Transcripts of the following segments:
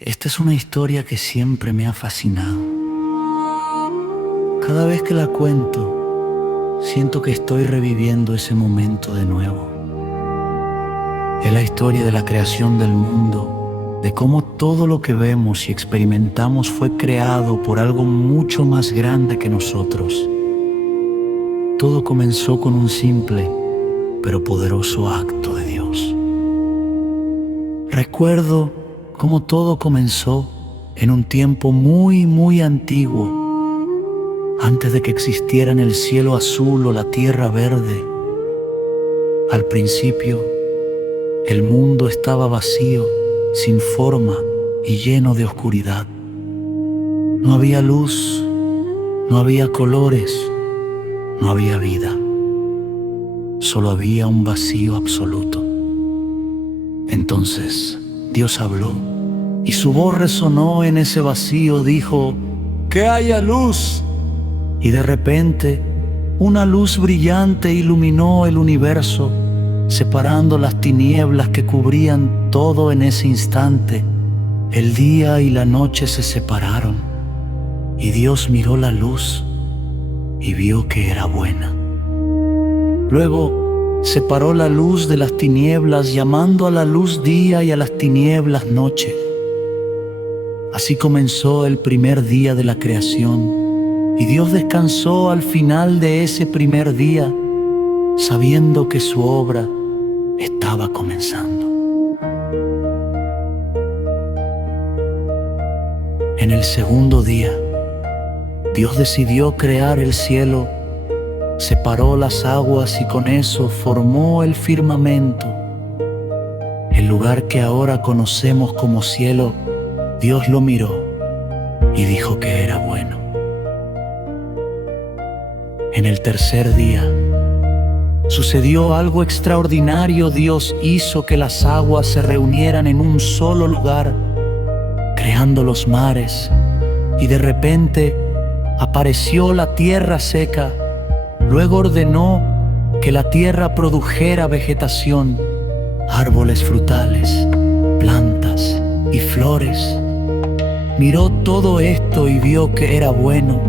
Esta es una historia que siempre me ha fascinado. Cada vez que la cuento, siento que estoy reviviendo ese momento de nuevo. Es la historia de la creación del mundo, de cómo todo lo que vemos y experimentamos fue creado por algo mucho más grande que nosotros. Todo comenzó con un simple pero poderoso acto de Dios. Recuerdo cómo todo comenzó en un tiempo muy antiguo, antes de que existieran el cielo azul o la tierra verde. Al principio, el mundo estaba vacío, sin forma y lleno de oscuridad. No había luz, no había colores, no había vida. Solo había un vacío absoluto. Entonces Dios habló y su voz resonó en ese vacío. Dijo: ¡que haya luz! Y de repente una luz brillante iluminó el universo, separando las tinieblas que cubrían todo en ese instante. El día y la noche se separaron, y Dios miró la luz y vio que era buena. Luego separó la luz de las tinieblas, llamando a la luz día y a las tinieblas noche. Así comenzó el primer día de la creación, y Dios descansó al final de ese primer día, sabiendo que su obra estaba comenzando. En el segundo día, Dios decidió crear el cielo, separó las aguas y con eso formó el firmamento. El lugar que ahora conocemos como cielo, Dios lo miró y dijo que era bueno. En el tercer día, sucedió algo extraordinario. Dios hizo que las aguas se reunieran en un solo lugar, creando los mares, y de repente apareció la tierra seca. Luego ordenó que la tierra produjera vegetación, árboles frutales, plantas y flores. Miró todo esto y vio que era bueno,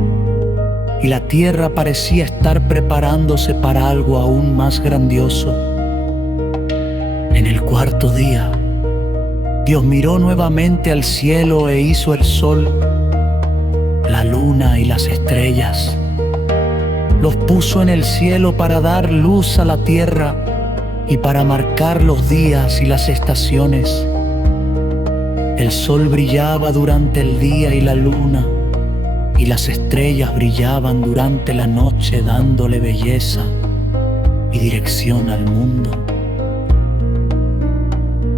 y la tierra parecía estar preparándose para algo aún más grandioso. En el cuarto día, Dios miró nuevamente al cielo e hizo el sol, la luna y las estrellas. Los puso en el cielo para dar luz a la tierra y para marcar los días y las estaciones. El sol brillaba durante el día y la luna, y las estrellas brillaban durante la noche, dándole belleza y dirección al mundo.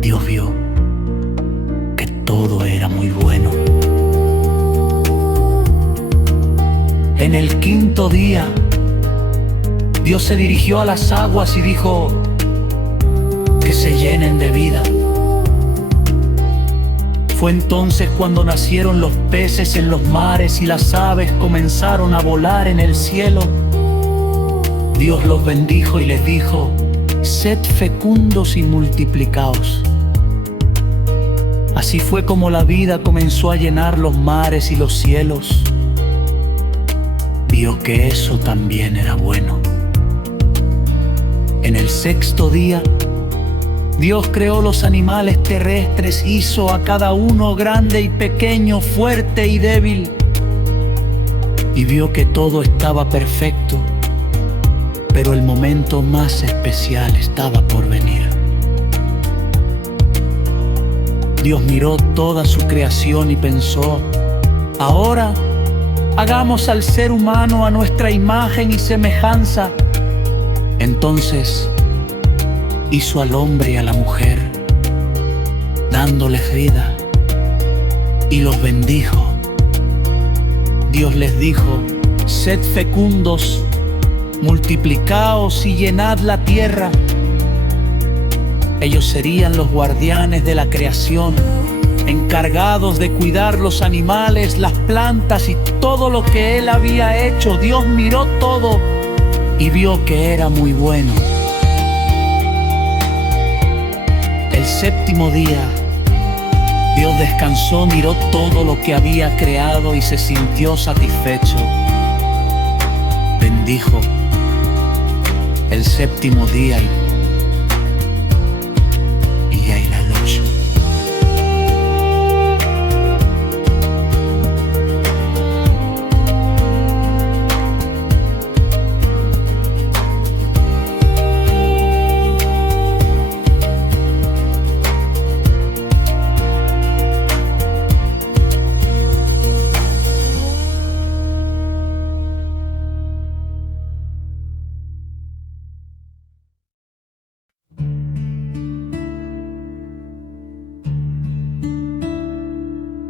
Dios vio que todo era muy bueno. En el quinto día, Dios se dirigió a las aguas y dijo: que se llenen de vida. Fue entonces cuando nacieron los peces en los mares y las aves comenzaron a volar en el cielo. Dios los bendijo y les dijo: sed fecundos y multiplicaos. Así fue como la vida comenzó a llenar los mares y los cielos. Vio que eso también era bueno. En el sexto día, Dios creó los animales terrestres, hizo a cada uno grande y pequeño, fuerte y débil, y vio que todo estaba perfecto, pero el momento más especial estaba por venir. Dios miró toda su creación y pensó: ahora hagamos al ser humano a nuestra imagen y semejanza. Entonces hizo al hombre y a la mujer, dándoles vida, y los bendijo. Dios les dijo: sed fecundos, multiplicaos y llenad la tierra. Ellos serían los guardianes de la creación, encargados de cuidar los animales, las plantas y todo lo que Él había hecho. Dios miró todo y vio que era muy bueno. El séptimo día, Dios descansó, miró todo lo que había creado y se sintió satisfecho. Bendijo el séptimo día y ahí la noche.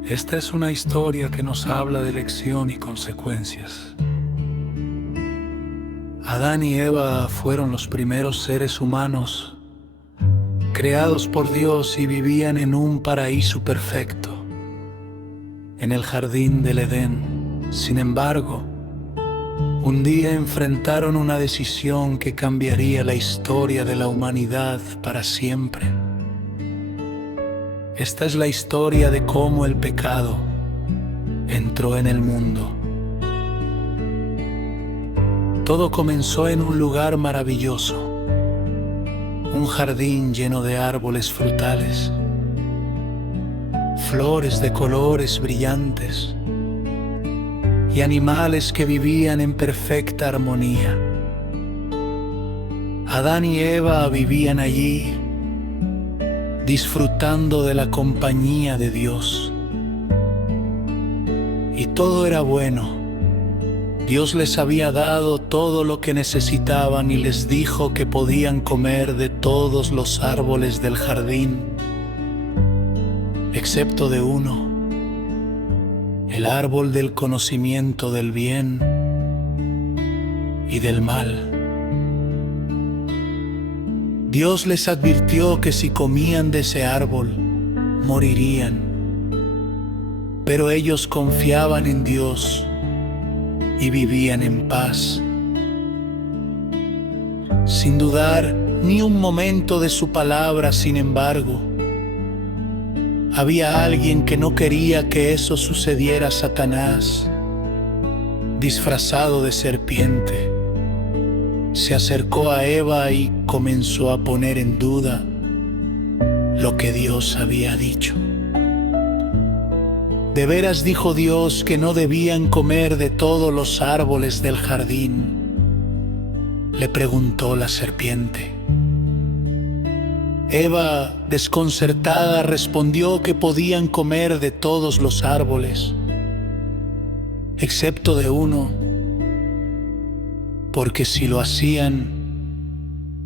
Esta es una historia que nos habla de elección y consecuencias. Adán y Eva fueron los primeros seres humanos creados por Dios y vivían en un paraíso perfecto, en el jardín del Edén. Sin embargo, un día enfrentaron una decisión que cambiaría la historia de la humanidad para siempre. Esta es la historia de cómo el pecado entró en el mundo. Todo comenzó en un lugar maravilloso, un jardín lleno de árboles frutales, flores de colores brillantes y animales que vivían en perfecta armonía. Adán y Eva vivían allí, disfrutando de la compañía de Dios. Y todo era bueno. Dios les había dado todo lo que necesitaban y les dijo que podían comer de todos los árboles del jardín, excepto de uno, el árbol del conocimiento del bien y del mal. Dios les advirtió que si comían de ese árbol, morirían. Pero ellos confiaban en Dios y vivían en paz, sin dudar ni un momento de su palabra. Sin embargo, había alguien que no quería que eso sucediera. Satanás, disfrazado de serpiente, se acercó a Eva y comenzó a poner en duda lo que Dios había dicho. ¿De veras dijo Dios que no debían comer de todos los árboles del jardín?, le preguntó la serpiente. Eva, desconcertada, respondió que podían comer de todos los árboles, excepto de uno, porque si lo hacían,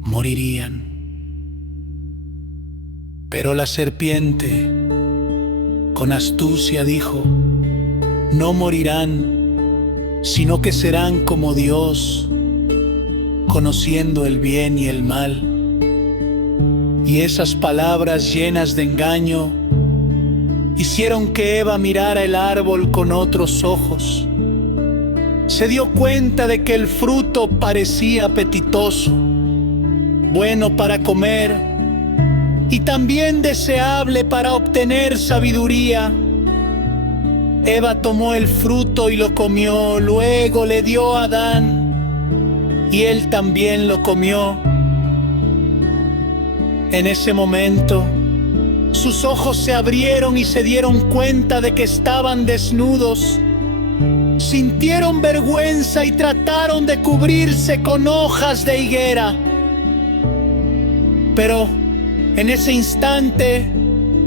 morirían. Pero la serpiente, con astucia, dijo: no morirán, sino que serán como Dios, conociendo el bien y el mal. Y esas palabras llenas de engaño hicieron que Eva mirara el árbol con otros ojos. Se dio cuenta de que el fruto parecía apetitoso, bueno para comer y también deseable para obtener sabiduría. Eva tomó el fruto y lo comió, luego le dio a Adán y él también lo comió. En ese momento, sus ojos se abrieron y se dieron cuenta de que estaban desnudos. Sintieron vergüenza y trataron de cubrirse con hojas de higuera. Pero en ese instante,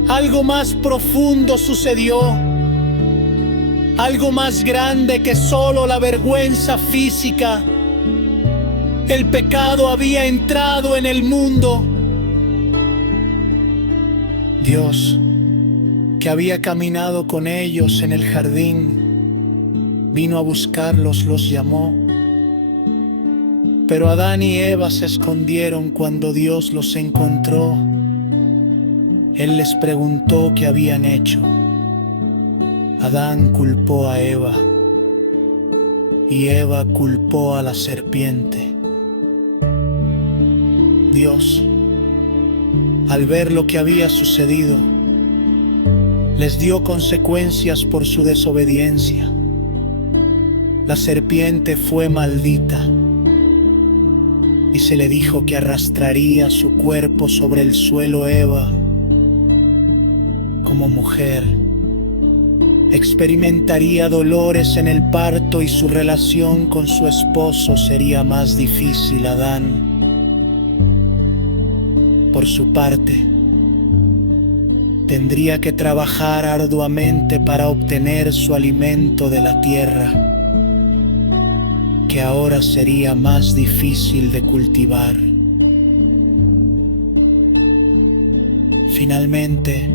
algo más profundo sucedió, algo más grande que solo la vergüenza física. El pecado había entrado en el mundo. Dios, que había caminado con ellos en el jardín, vino a buscarlos, los llamó. Pero Adán y Eva se escondieron cuando Dios los encontró. Él les preguntó qué habían hecho. Adán culpó a Eva y Eva culpó a la serpiente. Dios, al ver lo que había sucedido, les dio consecuencias por su desobediencia. La serpiente fue maldita y se le dijo que arrastraría su cuerpo sobre el suelo. Eva, como mujer, experimentaría dolores en el parto y su relación con su esposo sería más difícil. Adán, por su parte, tendría que trabajar arduamente para obtener su alimento de la tierra, que ahora sería más difícil de cultivar. Finalmente,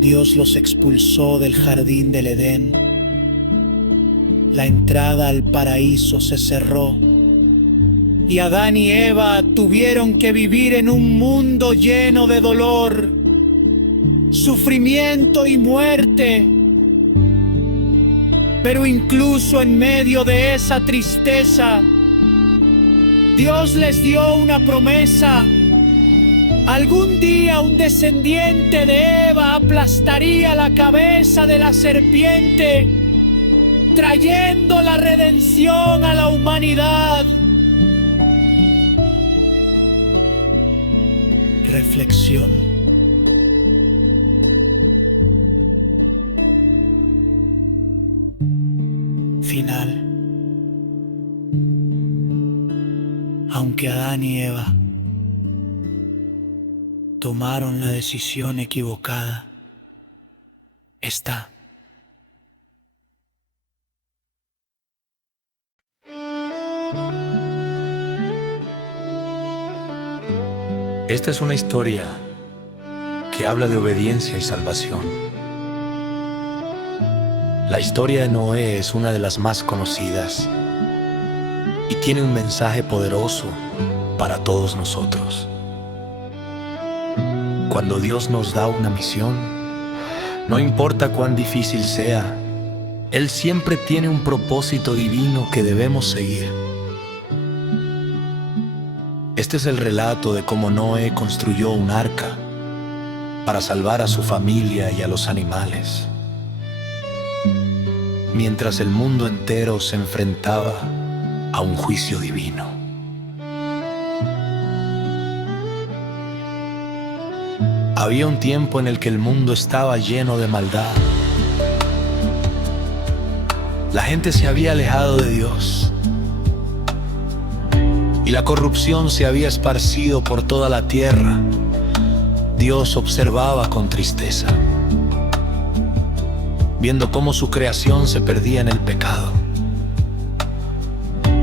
Dios los expulsó del jardín del Edén. La entrada al paraíso se cerró y Adán y Eva tuvieron que vivir en un mundo lleno de dolor, sufrimiento y muerte. Pero incluso en medio de esa tristeza, Dios les dio una promesa. Algún día un descendiente de Eva aplastaría la cabeza de la serpiente, trayendo la redención a la humanidad. Reflexión. Final. Aunque Adán y Eva tomaron la decisión equivocada, esta Esta es una historia que habla de obediencia y salvación. La historia de Noé es una de las más conocidas y tiene un mensaje poderoso para todos nosotros. Cuando Dios nos da una misión, no importa cuán difícil sea, Él siempre tiene un propósito divino que debemos seguir. Este es el relato de cómo Noé construyó un arca para salvar a su familia y a los animales, mientras el mundo entero se enfrentaba a un juicio divino. Había un tiempo en el que el mundo estaba lleno de maldad. La gente se había alejado de Dios y la corrupción se había esparcido por toda la tierra. Dios observaba con tristeza, viendo cómo su creación se perdía en el pecado.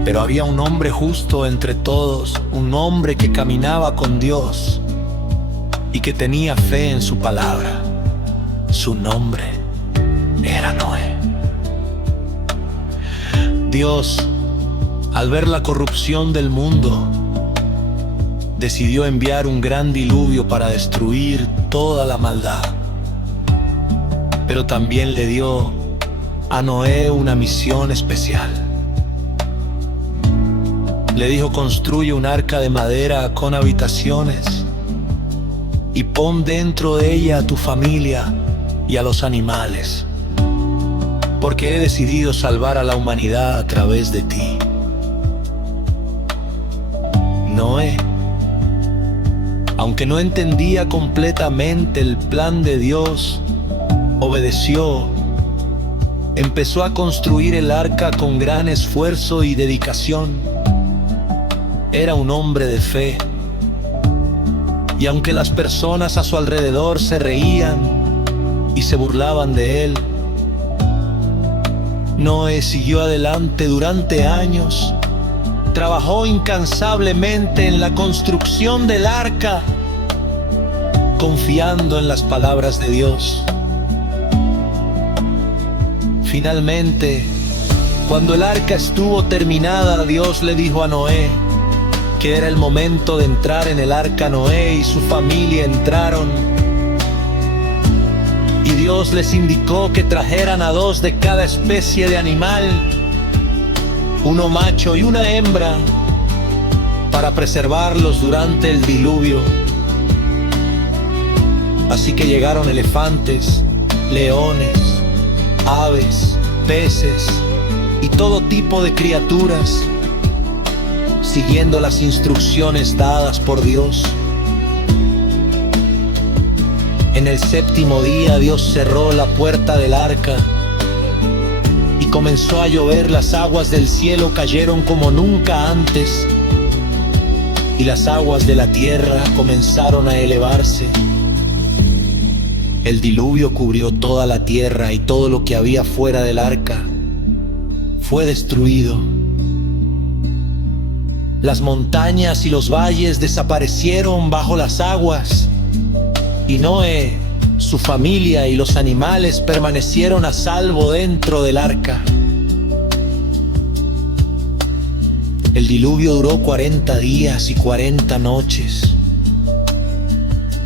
Pero había un hombre justo entre todos, un hombre que caminaba con Dios y que tenía fe en su palabra. Su nombre era Noé. Dios, al ver la corrupción del mundo, decidió enviar un gran diluvio para destruir toda la maldad. Pero también le dio a Noé una misión especial. Le dijo: construye un arca de madera con habitaciones y pon dentro de ella a tu familia y a los animales, porque he decidido salvar a la humanidad a través de ti. Noé, aunque no entendía completamente el plan de Dios, obedeció. Empezó a construir el arca con gran esfuerzo y dedicación. Era un hombre de fe. Y aunque las personas a su alrededor se reían y se burlaban de él, Noé siguió adelante durante años. Trabajó incansablemente en la construcción del arca, confiando en las palabras de Dios. Finalmente, cuando el arca estuvo terminada, Dios le dijo a Noé que era el momento de entrar en el arca. Noé y su familia entraron, y Dios les indicó que trajeran a 2 de cada especie de animal, uno macho y una hembra, para preservarlos durante el diluvio. Así que llegaron elefantes, leones, aves, peces y todo tipo de criaturas, siguiendo las instrucciones dadas por Dios. En el séptimo día Dios cerró la puerta del arca y comenzó a llover. Las aguas del cielo cayeron como nunca antes y las aguas de la tierra comenzaron a elevarse. El diluvio cubrió toda la tierra y todo lo que había fuera del arca fue destruido. Las montañas y los valles desaparecieron bajo las aguas, y Noé, su familia y los animales permanecieron a salvo dentro del arca. El diluvio duró 40 días y 40 noches,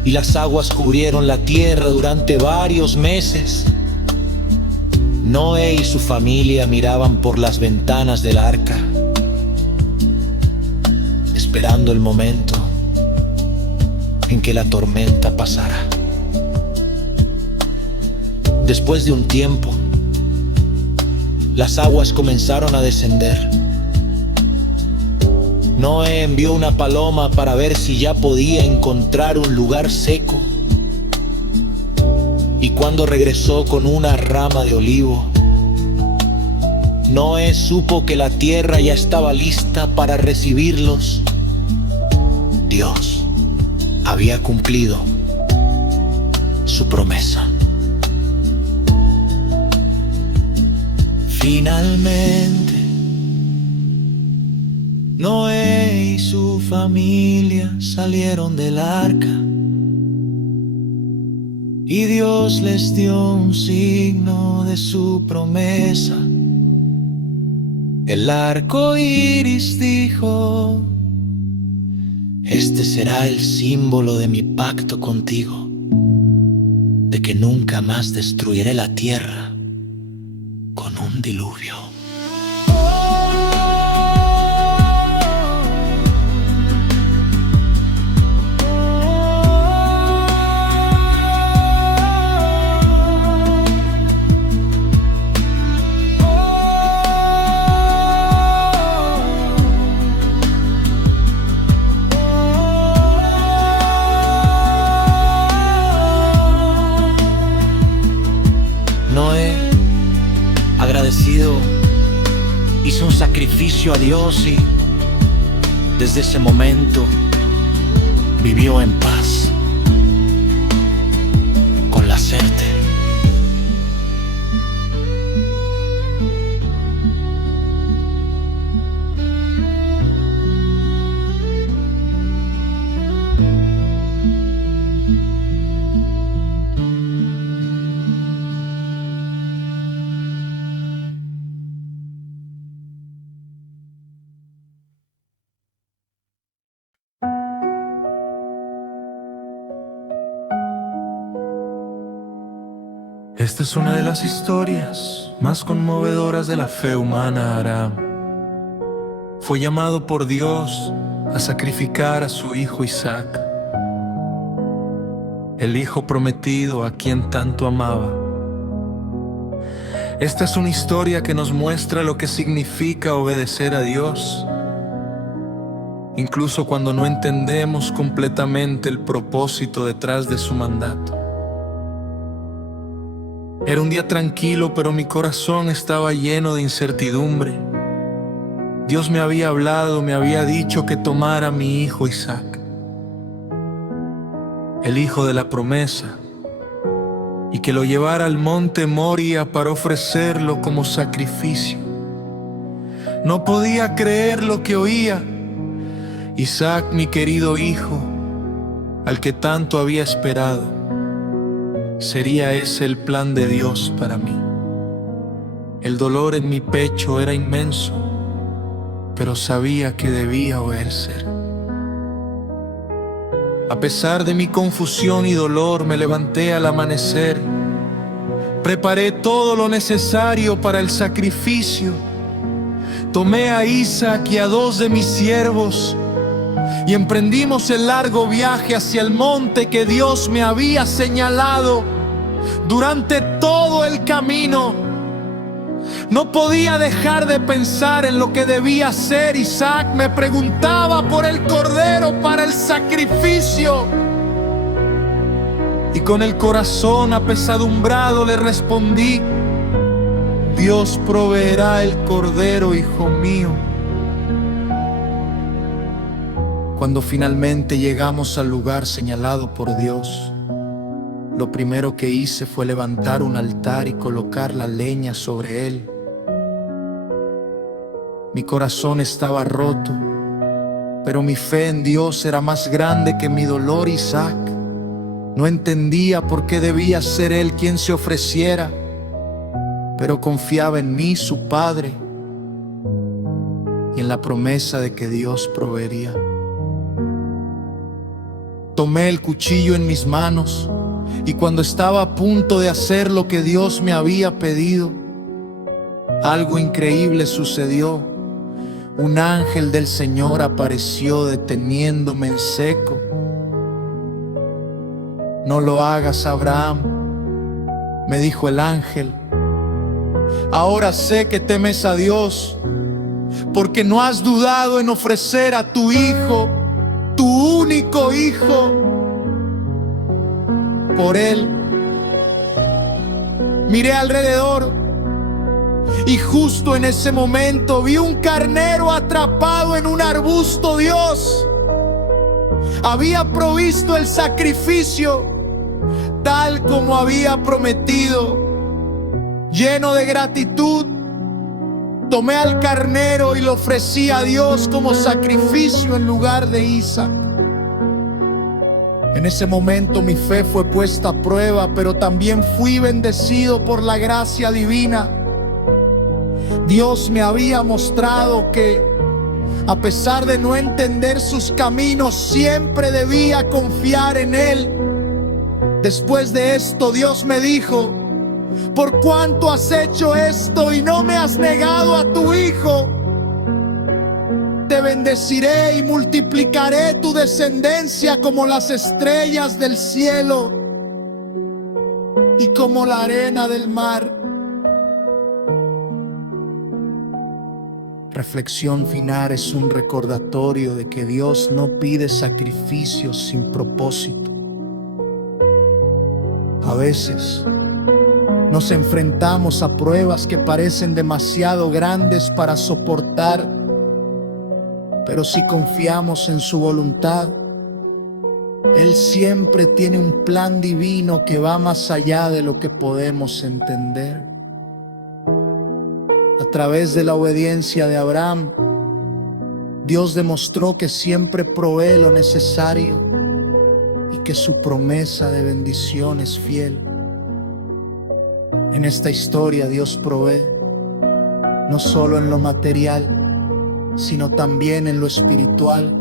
y las aguas cubrieron la tierra durante varios meses. Noé y su familia miraban por las ventanas del arca, esperando el momento en que la tormenta pasara. Después de un tiempo, las aguas comenzaron a descender. Noé envió una paloma para ver si ya podía encontrar un lugar seco. Y cuando regresó con una rama de olivo, Noé supo que la tierra ya estaba lista para recibirlos. Dios había cumplido su promesa. Finalmente, Noé y su familia salieron del arca y Dios les dio un signo de su promesa. El arco iris dijo: este será el símbolo de mi pacto contigo, de que nunca más destruiré la tierra con un diluvio. Noé, agradecido, hizo un sacrificio a Dios y desde ese momento vivió en paz con la Serte. Esta es una de las historias más conmovedoras de la fe humana. Abraham fue llamado por Dios a sacrificar a su hijo Isaac, el hijo prometido a quien tanto amaba. Esta es una historia que nos muestra lo que significa obedecer a Dios, incluso cuando no entendemos completamente el propósito detrás de su mandato. Era un día tranquilo, pero mi corazón estaba lleno de incertidumbre. Dios me había hablado, me había dicho que tomara a mi hijo Isaac, el hijo de la promesa, y que lo llevara al monte Moria para ofrecerlo como sacrificio. No podía creer lo que oía. Isaac, mi querido hijo, al que tanto había esperado. ¿Sería ese el plan de Dios para mí? El dolor en mi pecho era inmenso, pero sabía que debía obedecer. A pesar de mi confusión y dolor, me levanté al amanecer. Preparé todo lo necesario para el sacrificio. Tomé a Isaac y a 2 de mis siervos y emprendimos el largo viaje hacia el monte que Dios me había señalado. durante todo el camino. No podía dejar de pensar en lo que debía hacer Isaac. Me preguntaba por el cordero para el sacrificio. Y con el corazón apesadumbrado le respondí: Dios proveerá el cordero, hijo mío. Cuando finalmente llegamos al lugar señalado por Dios, lo primero que hice fue levantar un altar y colocar la leña sobre él. Mi corazón estaba roto, pero mi fe en Dios era más grande que mi dolor. Isaac no entendía por qué debía ser él quien se ofreciera, pero confiaba en mí, su padre, y en la promesa de que Dios proveería. Tomé el cuchillo en mis manos y cuando estaba a punto de hacer lo que Dios me había pedido, algo increíble sucedió. Un ángel del Señor apareció deteniéndome en seco. No lo hagas, Abraham, me dijo el ángel. Ahora sé que temes a Dios, porque no has dudado en ofrecer a tu hijo, tu único hijo, por él. Miré alrededor y justo en ese momento vi un carnero atrapado en un arbusto. Dios había provisto el sacrificio tal como había prometido. Lleno de gratitud, tomé al carnero y lo ofrecí a Dios como sacrificio en lugar de Isaac. En ese momento mi fe fue puesta a prueba, pero también fui bendecido por la gracia divina. Dios me había mostrado que, a pesar de no entender sus caminos, siempre debía confiar en Él. Después de esto, Dios me dijo: por cuanto has hecho esto y no me has negado a tu hijo, te bendeciré y multiplicaré tu descendencia como las estrellas del cielo y como la arena del mar. Reflexión final es un recordatorio de que Dios no pide sacrificios sin propósito. A veces nos enfrentamos a pruebas que parecen demasiado grandes para soportar, pero si confiamos en su voluntad, Él siempre tiene un plan divino que va más allá de lo que podemos entender. A través de la obediencia de Abraham, Dios demostró que siempre provee lo necesario y que su promesa de bendición es fiel. En esta historia Dios provee no solo en lo material, sino también en lo espiritual,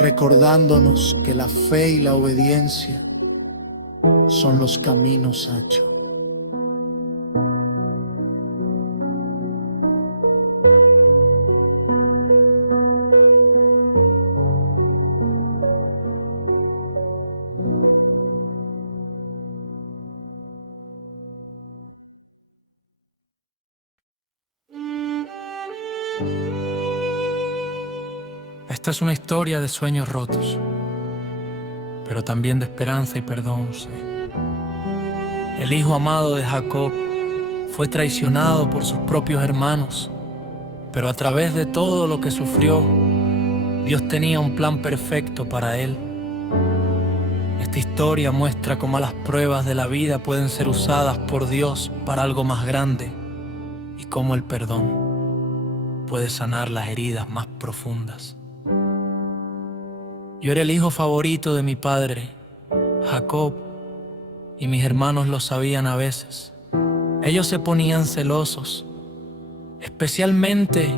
recordándonos que la fe y la obediencia son los caminos anchos. Esta es una historia de sueños rotos, pero también de esperanza y perdón. El hijo amado de Jacob fue traicionado por sus propios hermanos, pero a través de todo lo que sufrió, Dios tenía un plan perfecto para él. Esta historia muestra cómo las pruebas de la vida pueden ser usadas por Dios para algo más grande y cómo el perdón puede sanar las heridas más profundas. Yo era el hijo favorito de mi padre, Jacob, y mis hermanos lo sabían a veces. Ellos se ponían celosos, especialmente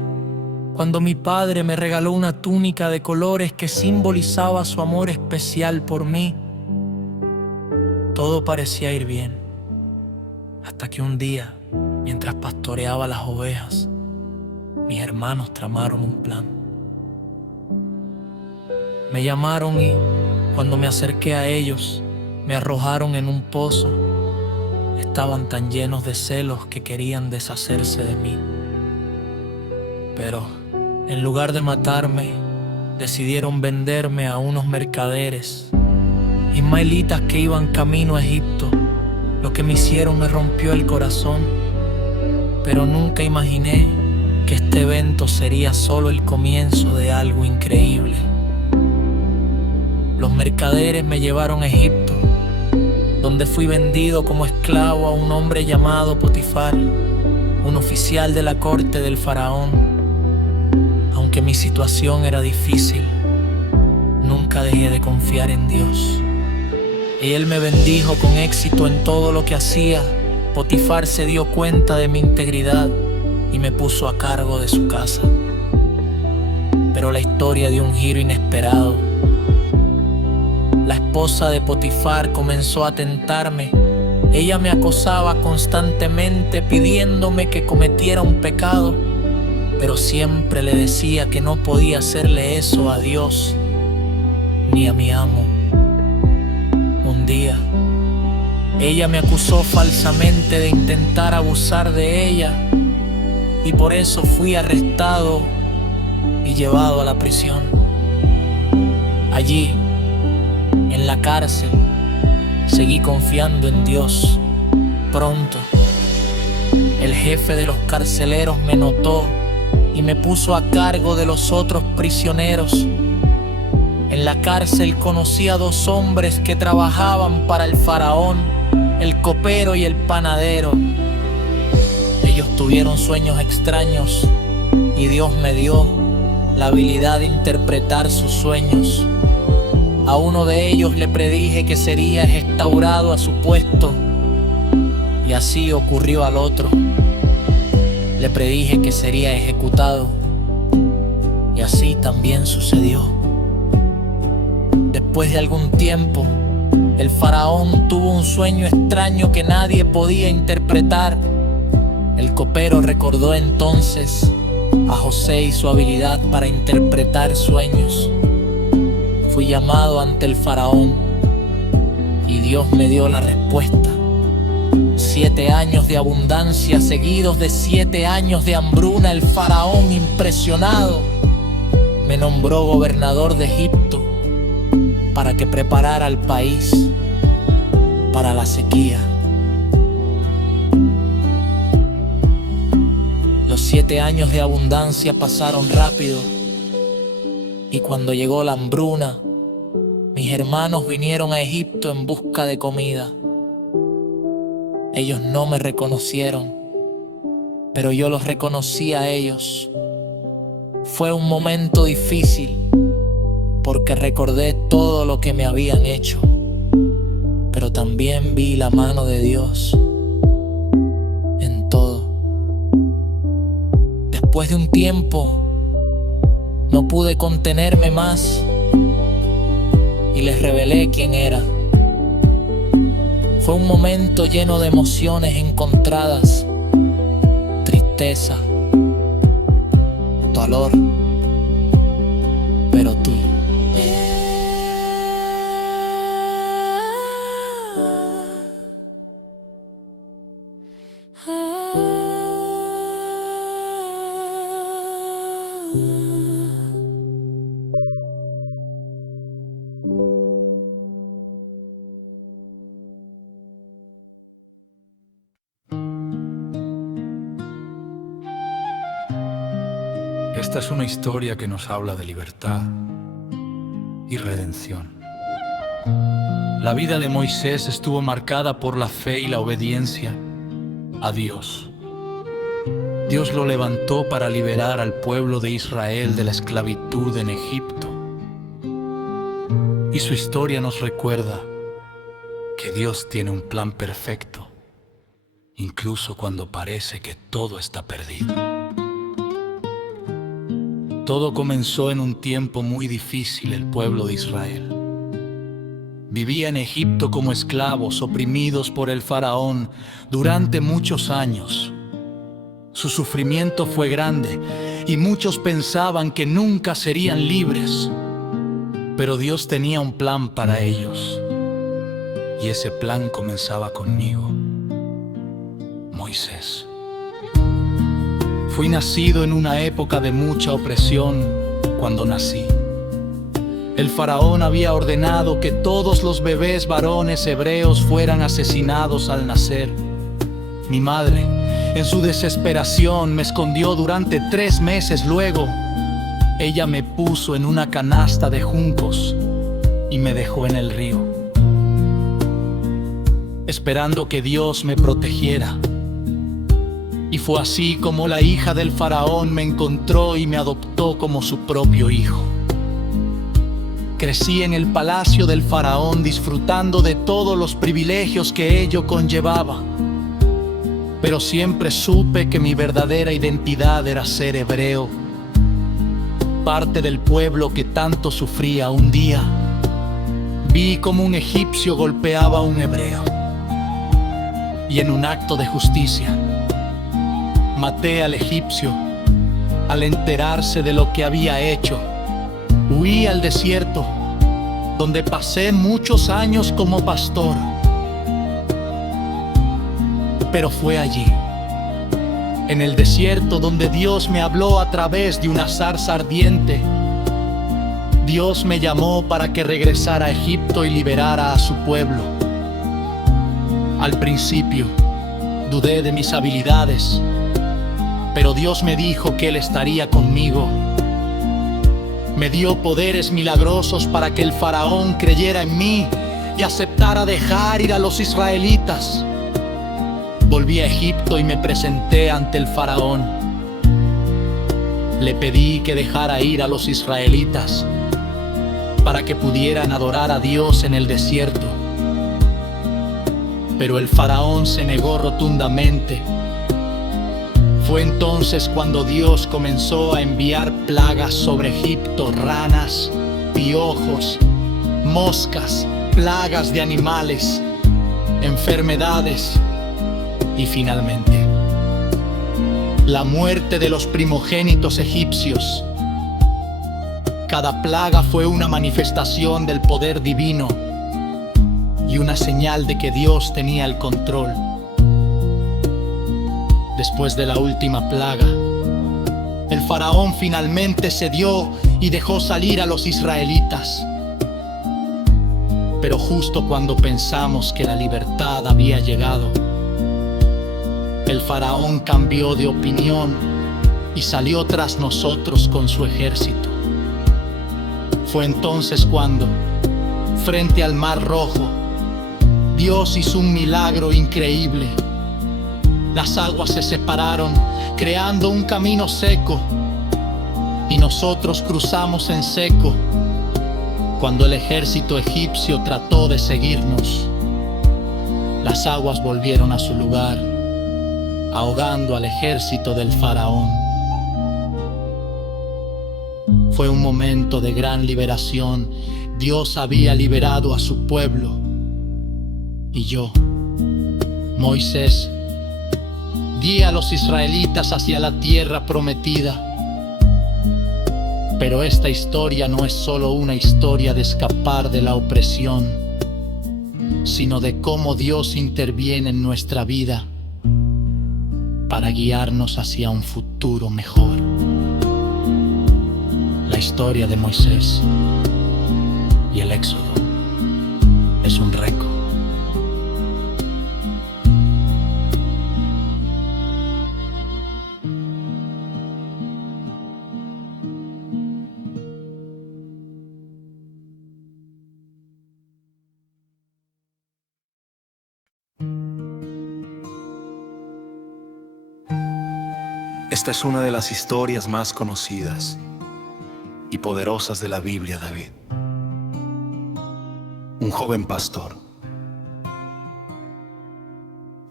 cuando mi padre me regaló una túnica de colores que simbolizaba su amor especial por mí. Todo parecía ir bien, hasta que un día, mientras pastoreaba las ovejas, mis hermanos tramaron un plan. Me llamaron y cuando me acerqué a ellos, Me arrojaron en un pozo. Estaban tan llenos de celos que querían deshacerse de mí. Pero, en lugar de matarme, decidieron venderme a unos mercaderes ismaelitas que iban camino a Egipto. Lo que me hicieron me rompió el corazón, pero nunca imaginé que este evento sería solo el comienzo de algo increíble. Los mercaderes me llevaron a Egipto, donde fui vendido como esclavo a un hombre llamado Potifar, un oficial de la corte del faraón. Aunque mi situación era difícil, nunca dejé de confiar en Dios. Y Él me bendijo con éxito en todo lo que hacía. Potifar se dio cuenta de mi integridad y me puso a cargo de su casa. Pero la historia dio un giro inesperado. La esposa de Potifar comenzó a tentarme. Ella me acosaba constantemente pidiéndome que cometiera un pecado, pero siempre le decía que no podía hacerle eso a Dios ni a mi amo. Un día, ella me acusó falsamente de intentar abusar de ella, y por eso fui arrestado y llevado a la prisión. Allí, en la cárcel, seguí confiando en Dios. Pronto, el jefe de los carceleros me notó y me puso a cargo de los otros prisioneros. En la cárcel conocí a dos hombres que trabajaban para el faraón, el copero y el panadero. Ellos tuvieron sueños extraños y Dios me dio la habilidad de interpretar sus sueños. A uno de ellos le predije que sería restaurado a su puesto, y así ocurrió al otro. Le predije que sería ejecutado, y así también sucedió. Después de algún tiempo, el faraón tuvo un sueño extraño que nadie podía interpretar. El copero recordó entonces a José y su habilidad para interpretar sueños. Fui llamado ante el faraón y Dios me dio la respuesta. 7 años de abundancia seguidos de 7 años de hambruna. El faraón, impresionado, me nombró gobernador de Egipto para que preparara al país para la sequía. Los 7 años de abundancia pasaron rápido, y cuando llegó la hambruna, mis hermanos vinieron a Egipto en busca de comida. Ellos no me reconocieron, pero yo los reconocí a ellos. Fue un momento difícil, porque recordé todo lo que me habían hecho, pero también vi la mano de Dios en todo. Después de un tiempo, no pude contenerme más y les revelé quién era. Fue un momento lleno de emociones encontradas: tristeza, dolor, pero tú. Esta es una historia que nos habla de libertad y redención. La vida de Moisés estuvo marcada por la fe y la obediencia a Dios. Dios lo levantó para liberar al pueblo de Israel de la esclavitud en Egipto. Y su historia nos recuerda que Dios tiene un plan perfecto, incluso cuando parece que todo está perdido. Todo comenzó en un tiempo muy difícil. El pueblo de Israel vivía en Egipto como esclavos, oprimidos por el faraón durante muchos años. Su sufrimiento fue grande y muchos pensaban que nunca serían libres. Pero Dios tenía un plan para ellos, Y ese plan comenzaba conmigo, Moisés. Fui nacido en una época de mucha opresión cuando nací. El faraón había ordenado que todos los bebés varones hebreos fueran asesinados al nacer. Mi madre, en su desesperación, me escondió durante 3 meses. Luego, ella me puso en una canasta de juncos y me dejó en el río, esperando que Dios me protegiera. Y fue así como la hija del faraón me encontró y me adoptó como su propio hijo. Crecí en el palacio del faraón disfrutando de todos los privilegios que ello conllevaba. Pero siempre supe que mi verdadera identidad era ser hebreo, parte del pueblo que tanto sufría. Un día, vi como un egipcio golpeaba a un hebreo. Y en un acto de justicia, maté al egipcio. Al enterarse de lo que había hecho, huí al desierto, donde pasé muchos años como pastor. Pero fue allí, en el desierto, donde Dios me habló a través de una zarza ardiente. Dios me llamó para que regresara a Egipto y liberara a su pueblo. Al principio, dudé de mis habilidades, pero Dios me dijo que Él estaría conmigo. Me dio poderes milagrosos para que el faraón creyera en mí y aceptara dejar ir a los israelitas. Volví a Egipto y me presenté ante el faraón. Le pedí que dejara ir a los israelitas para que pudieran adorar a Dios en el desierto. Pero el faraón se negó rotundamente. Fue entonces cuando Dios comenzó a enviar plagas sobre Egipto: ranas, piojos, moscas, plagas de animales, enfermedades y finalmente la muerte de los primogénitos egipcios. Cada plaga fue una manifestación del poder divino y una señal de que Dios tenía el control. Después de la última plaga, el faraón finalmente cedió y dejó salir a los israelitas. Pero justo cuando pensamos que la libertad había llegado, el faraón cambió de opinión y salió tras nosotros con su ejército. Fue entonces cuando, frente al Mar Rojo, Dios hizo un milagro increíble. Las aguas se separaron, creando un camino seco, y nosotros cruzamos en seco. Cuando el ejército egipcio trató de seguirnos, las aguas volvieron a su lugar, ahogando al ejército del faraón. Fue un momento de gran liberación. Dios había liberado a su pueblo. Y yo, Moisés, guía a los israelitas hacia la tierra prometida. Pero esta historia no es solo una historia de escapar de la opresión, sino de cómo Dios interviene en nuestra vida para guiarnos hacia un futuro mejor. La historia de Moisés y el Éxodo es un récord. Esta es una de las historias más conocidas y poderosas de la Biblia, David. Un joven pastor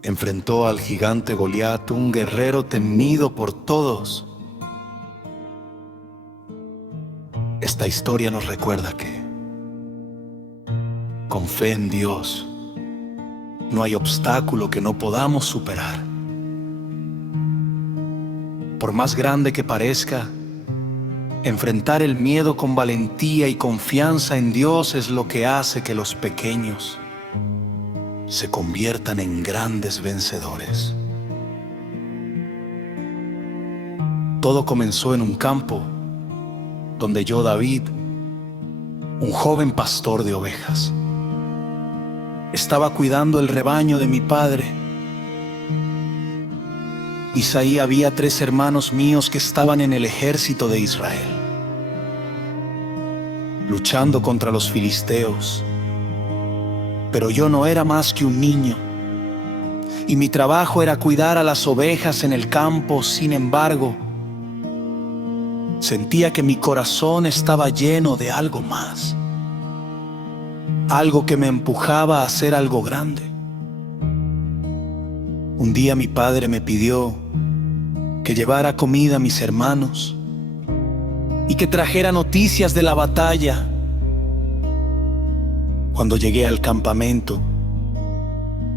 enfrentó al gigante Goliat, un guerrero temido por todos. Esta historia nos recuerda que, con fe en Dios, no hay obstáculo que no podamos superar. Por más grande que parezca, enfrentar el miedo con valentía y confianza en Dios es lo que hace que los pequeños se conviertan en grandes vencedores. Todo comenzó en un campo donde yo, David, un joven pastor de ovejas, estaba cuidando el rebaño de mi padre. Isaí había 3 hermanos míos que estaban en el ejército de Israel, luchando contra los filisteos. Pero yo no era más que un niño, y mi trabajo era cuidar a las ovejas en el campo. Sin embargo, sentía que mi corazón estaba lleno de algo más, algo que me empujaba a hacer algo grande. Un día mi padre me pidió que llevara comida a mis hermanos y que trajera noticias de la batalla. Cuando llegué al campamento,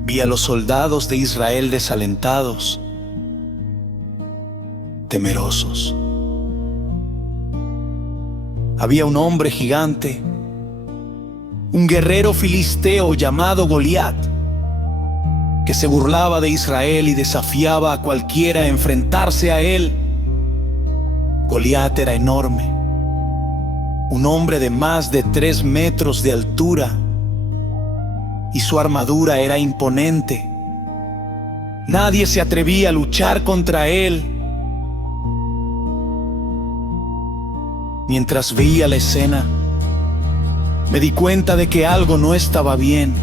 vi a los soldados de Israel desalentados, temerosos. Había un hombre gigante, un guerrero filisteo llamado Goliat, que se burlaba de Israel y desafiaba a cualquiera a enfrentarse a él. Goliat era enorme, un hombre de más de 3 metros de altura, y su armadura era imponente. Nadie se atrevía a luchar contra él. Mientras veía la escena, me di cuenta de que algo no estaba bien.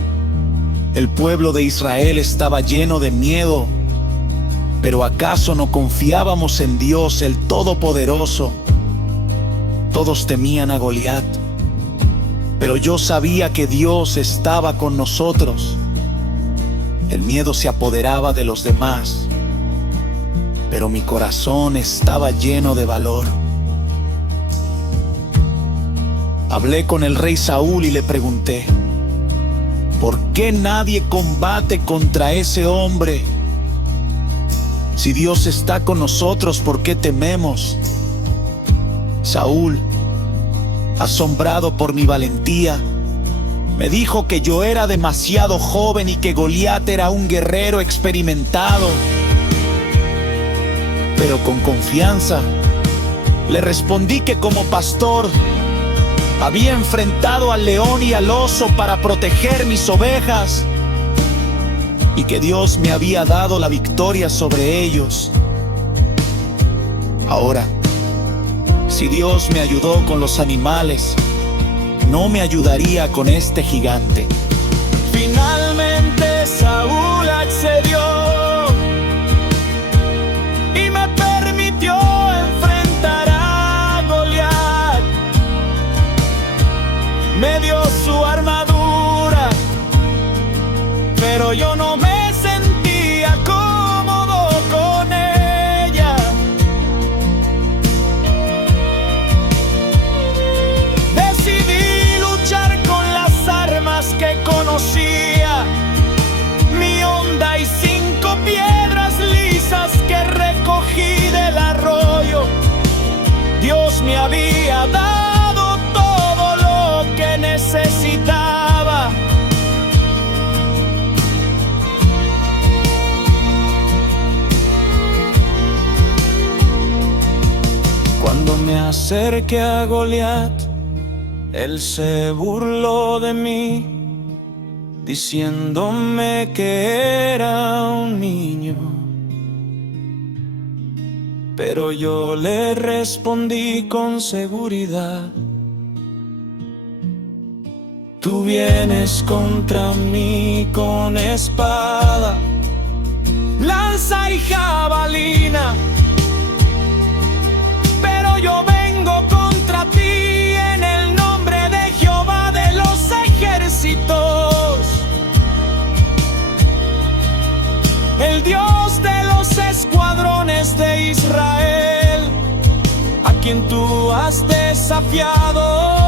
El pueblo de Israel estaba lleno de miedo. ¿Pero acaso no confiábamos en Dios, el Todopoderoso? Todos temían a Goliat, pero yo sabía que Dios estaba con nosotros. El miedo se apoderaba de los demás, pero mi corazón estaba lleno de valor. Hablé con el rey Saúl y le pregunté: ¿por qué nadie combate contra ese hombre? Si Dios está con nosotros, ¿por qué tememos? Saúl, asombrado por mi valentía, me dijo que yo era demasiado joven y que Goliat era un guerrero experimentado. Pero con confianza le respondí que como pastor había enfrentado al león y al oso para proteger mis ovejas, y que Dios me había dado la victoria sobre ellos. Ahora, si Dios me ayudó con los animales, ¿no me ayudaría con este gigante? Finalmente Saúl accedió y me permitió enfrentar a Goliat. Me dio su armadura, pero yo no me sentía cómodo con ella. Decidí luchar con las armas que conocía, mi honda y 5 piedras lisas que recogí del arroyo. Dios me había dado todo lo que necesitaba. Cuando me acerqué a Goliat, él se burló de mí, diciéndome que era un niño. Pero yo le respondí con seguridad: tú vienes contra mí con espada, lanza y jabalina, pero yo vengo contra ti en el nombre de Jehová de los ejércitos, el Dios de los escuadrones de Israel, a quien tú has desafiado.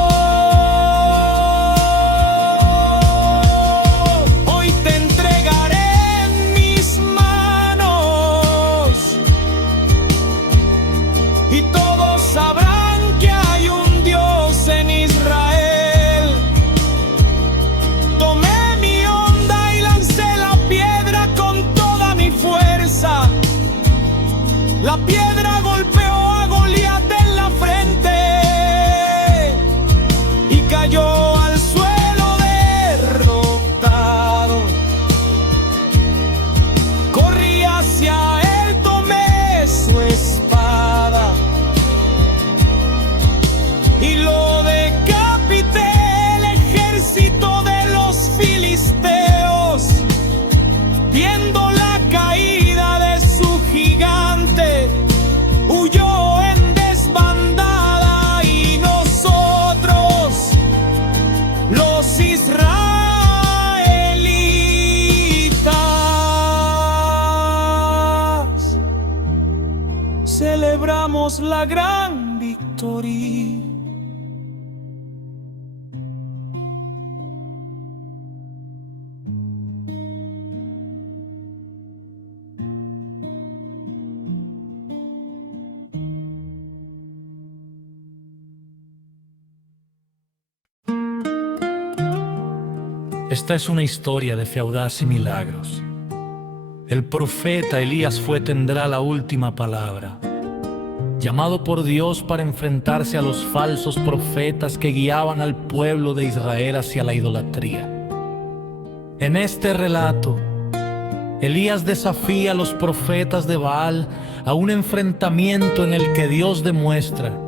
Y todos sabrán que hay un Dios en Israel. Tomé mi honda y lancé La piedra golpeó a Goliat en la frente y cayó al suelo derrotado. Corrí hacia él, tomé su espada y lo decapité. El ejército de los filisteos, viendo la caída de su gigante, huyó en desbandada, y nosotros, los israelitas, celebramos la gran victoria. Esta es una historia de fe audaz y milagros. El profeta Elías tendrá la última palabra, llamado por Dios para enfrentarse a los falsos profetas que guiaban al pueblo de Israel hacia la idolatría. En este relato, Elías desafía a los profetas de Baal a un enfrentamiento en el que Dios demuestra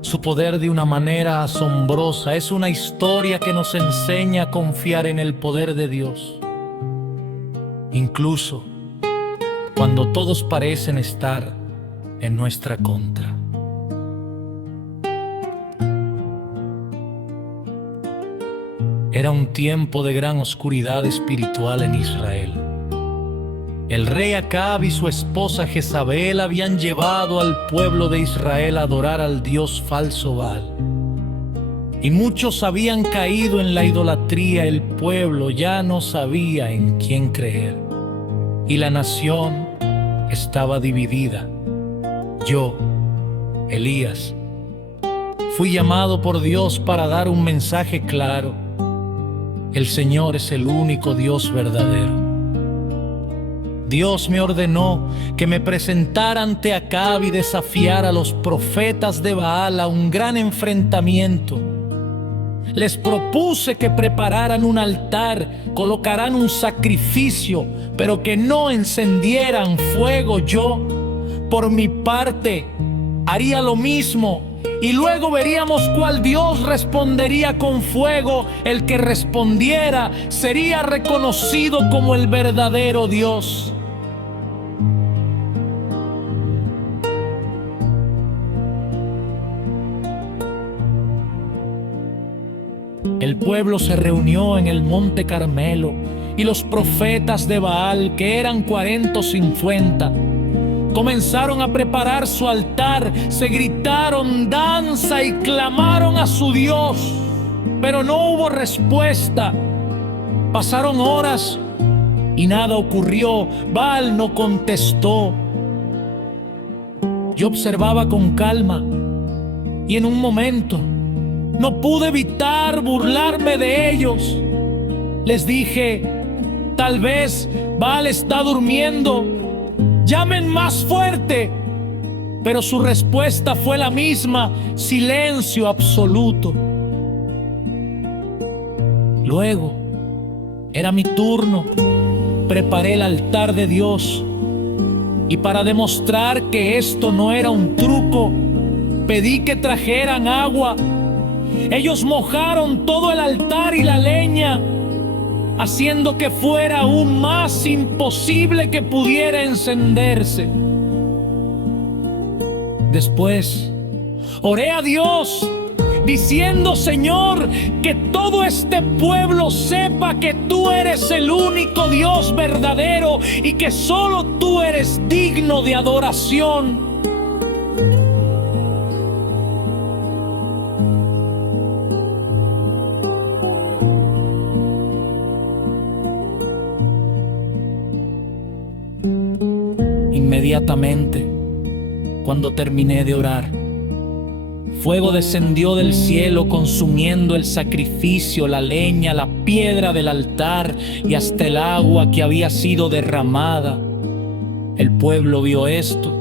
su poder de una manera asombrosa. Es una historia que nos enseña a confiar en el poder de Dios, incluso cuando todos parecen estar en nuestra contra. Era un tiempo de gran oscuridad espiritual en Israel. El rey Acab y su esposa Jezabel habían llevado al pueblo de Israel a adorar al dios falso Baal. Y muchos habían caído en la idolatría. El pueblo ya no sabía en quién creer, y la nación estaba dividida. Yo, Elías, fui llamado por Dios para dar un mensaje claro: el Señor es el único Dios verdadero. Dios me ordenó que me presentara ante Acab y desafiara a los profetas de Baal a un gran enfrentamiento. Les propuse que prepararan un altar, colocaran un sacrificio, pero que no encendieran fuego. Yo, por mi parte, haría lo mismo, y luego veríamos cuál Dios respondería con fuego. El que respondiera sería reconocido como el verdadero Dios. El pueblo se reunió en el monte Carmelo, y los profetas de Baal, que eran 40 o 50, comenzaron a preparar su altar. Se gritaron danza y clamaron a su Dios, pero no hubo respuesta. Pasaron horas y nada ocurrió. Baal no contestó. Yo observaba con calma, y en un momento no pude evitar burlarme de ellos. Les dije: tal vez Baal está durmiendo, llamen más fuerte. Pero su respuesta fue la misma: silencio absoluto. Luego, era mi turno. Preparé el altar de Dios, y para demostrar que esto no era un truco, pedí que trajeran agua. Ellos mojaron todo el altar y la leña, haciendo que fuera aún más imposible que pudiera encenderse. Después, oré a Dios, diciendo: Señor, que todo este pueblo sepa que tú eres el único Dios verdadero y que solo tú eres digno de adoración. Inmediatamente, cuando terminé de orar, fuego descendió del cielo, consumiendo el sacrificio, la leña, la piedra del altar y hasta el agua que había sido derramada. El pueblo vio esto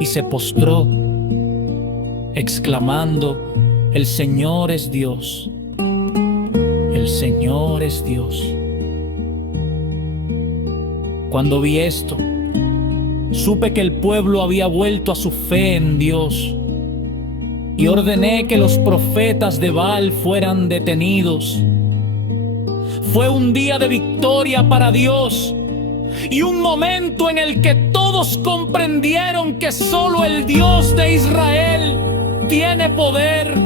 y se postró, exclamando: el Señor es Dios, el Señor es Dios. Cuando vi esto, supe que el pueblo había vuelto a su fe en Dios y ordené que los profetas de Baal fueran detenidos. Fue un día de victoria para Dios y un momento en el que todos comprendieron que solo el Dios de Israel tiene poder.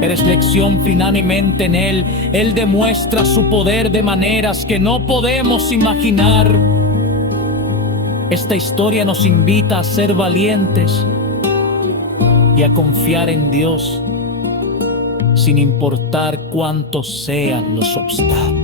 Eres lección finalmente en Él. Él demuestra su poder de maneras que no podemos imaginar. Esta historia nos invita a ser valientes y a confiar en Dios, sin importar cuántos sean los obstáculos.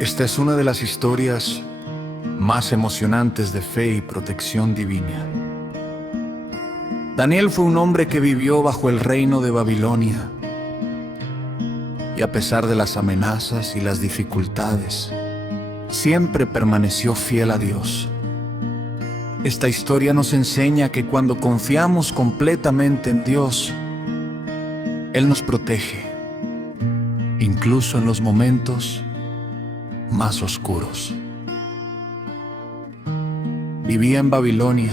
Esta es una de las historias más emocionantes de fe y protección divina. Daniel fue un hombre que vivió bajo el reino de Babilonia y a pesar de las amenazas y las dificultades, siempre permaneció fiel a Dios. Esta historia nos enseña que cuando confiamos completamente en Dios, Él nos protege, incluso en los momentos más oscuros. Vivía en Babilonia,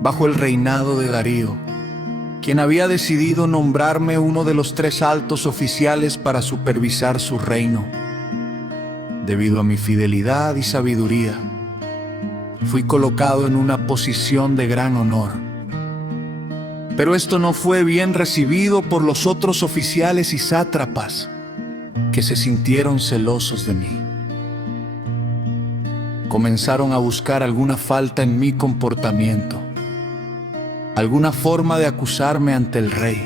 bajo el reinado de Darío, quien había decidido nombrarme uno de los 3 altos oficiales para supervisar su reino. Debido a mi fidelidad y sabiduría, fui colocado en una posición de gran honor. Pero esto no fue bien recibido por los otros oficiales y sátrapas, que se sintieron celosos de mí. Comenzaron a buscar alguna falta en mi comportamiento, alguna forma de acusarme ante el rey.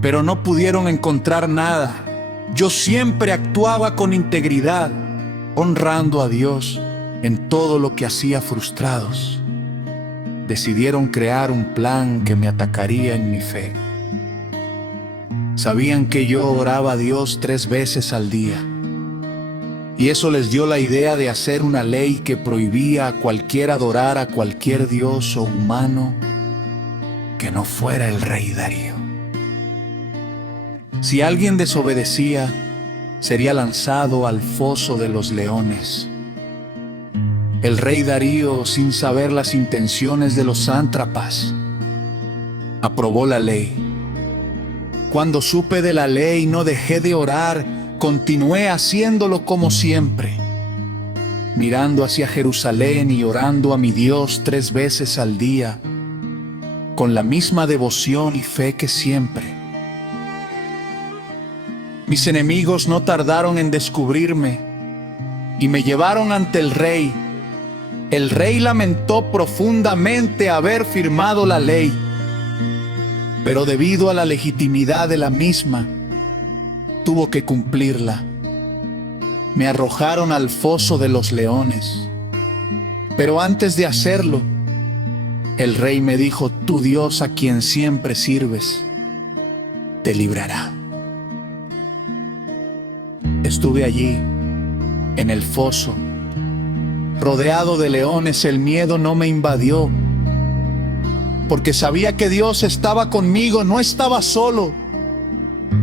Pero no pudieron encontrar nada. Yo siempre actuaba con integridad, honrando a Dios en todo lo que hacía frustrados. Decidieron crear un plan que me atacaría en mi fe. Sabían que yo oraba a Dios 3 veces al día. Y eso les dio la idea de hacer una ley que prohibía a cualquiera adorar a cualquier dios o humano que no fuera el rey Darío. Si alguien desobedecía, sería lanzado al foso de los leones. El rey Darío, sin saber las intenciones de los sátrapas, aprobó la ley. Cuando supe de la ley, no dejé de orar, continué haciéndolo como siempre, mirando hacia Jerusalén y orando a mi Dios 3 veces al día, con la misma devoción y fe que siempre. Mis enemigos no tardaron en descubrirme y me llevaron ante el rey. El rey lamentó profundamente haber firmado la ley, pero debido a la legitimidad de la misma, tuvo que cumplirla. Me arrojaron al foso de los leones. Pero antes de hacerlo, el rey me dijo: tu Dios, a quien siempre sirves, te librará. Estuve allí, en el foso, rodeado de leones. El miedo no me invadió, porque sabía que Dios estaba conmigo, no estaba solo.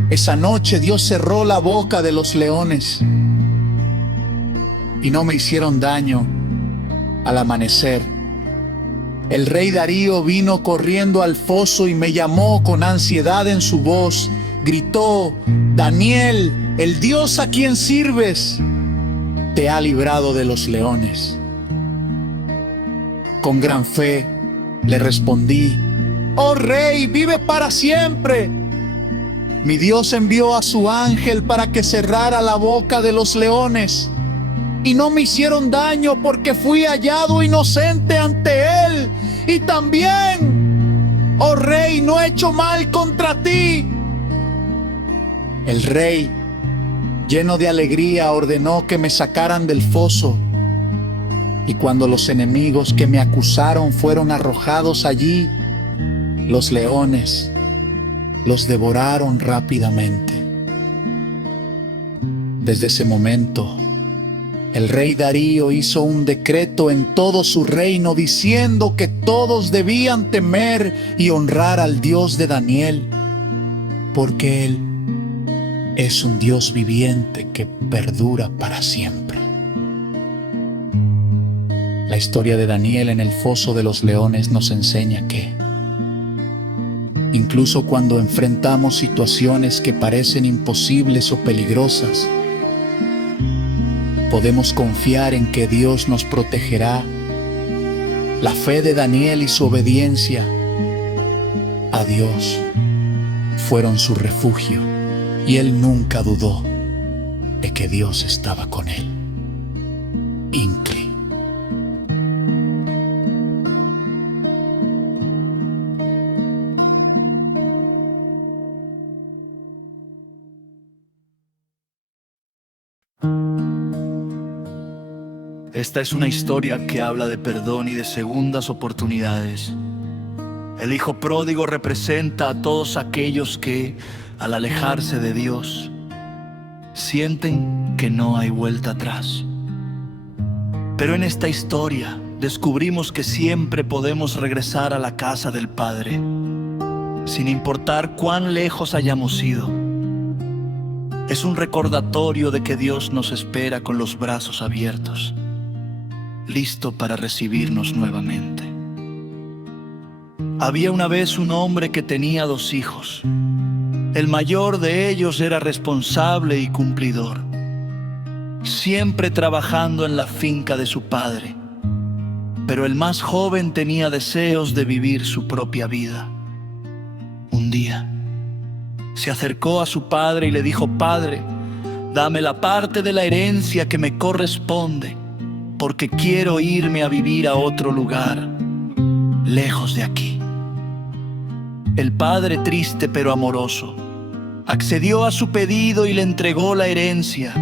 Esa noche Dios cerró la boca de los leones y no me hicieron daño. Al amanecer, el rey Darío vino corriendo al foso y me llamó con ansiedad en su voz. Gritó: Daniel, el Dios a quien sirves, te ha librado de los leones. Con gran fe le respondí: oh rey, vive para siempre. Mi Dios envió a su ángel para que cerrara la boca de los leones, y no me hicieron daño porque fui hallado inocente ante él. Y también, oh rey, no he hecho mal contra ti. El rey, lleno de alegría, ordenó que me sacaran del foso. Y cuando los enemigos que me acusaron fueron arrojados allí, los leones los devoraron rápidamente. Desde ese momento, el rey Darío hizo un decreto en todo su reino diciendo que todos debían temer y honrar al Dios de Daniel, porque Él es un Dios viviente que perdura para siempre. La historia de Daniel en el foso de los leones nos enseña que, incluso cuando enfrentamos situaciones que parecen imposibles o peligrosas, podemos confiar en que Dios nos protegerá. La fe de Daniel y su obediencia a Dios fueron su refugio, y él nunca dudó de que Dios estaba con él. Incli. Esta es una historia que habla de perdón y de segundas oportunidades. El hijo pródigo representa a todos aquellos que, al alejarse de Dios, sienten que no hay vuelta atrás. Pero en esta historia descubrimos que siempre podemos regresar a la casa del Padre, sin importar cuán lejos hayamos ido. Es un recordatorio de que Dios nos espera con los brazos abiertos, listo para recibirnos nuevamente. Había una vez un hombre que tenía 2 hijos. El mayor de ellos era responsable y cumplidor, siempre trabajando en la finca de su padre. Pero el más joven tenía deseos de vivir su propia vida. Un día, se acercó a su padre y le dijo: «Padre, dame la parte de la herencia que me corresponde, porque quiero irme a vivir a otro lugar, lejos de aquí». El padre, triste pero amoroso, accedió a su pedido y le entregó la herencia.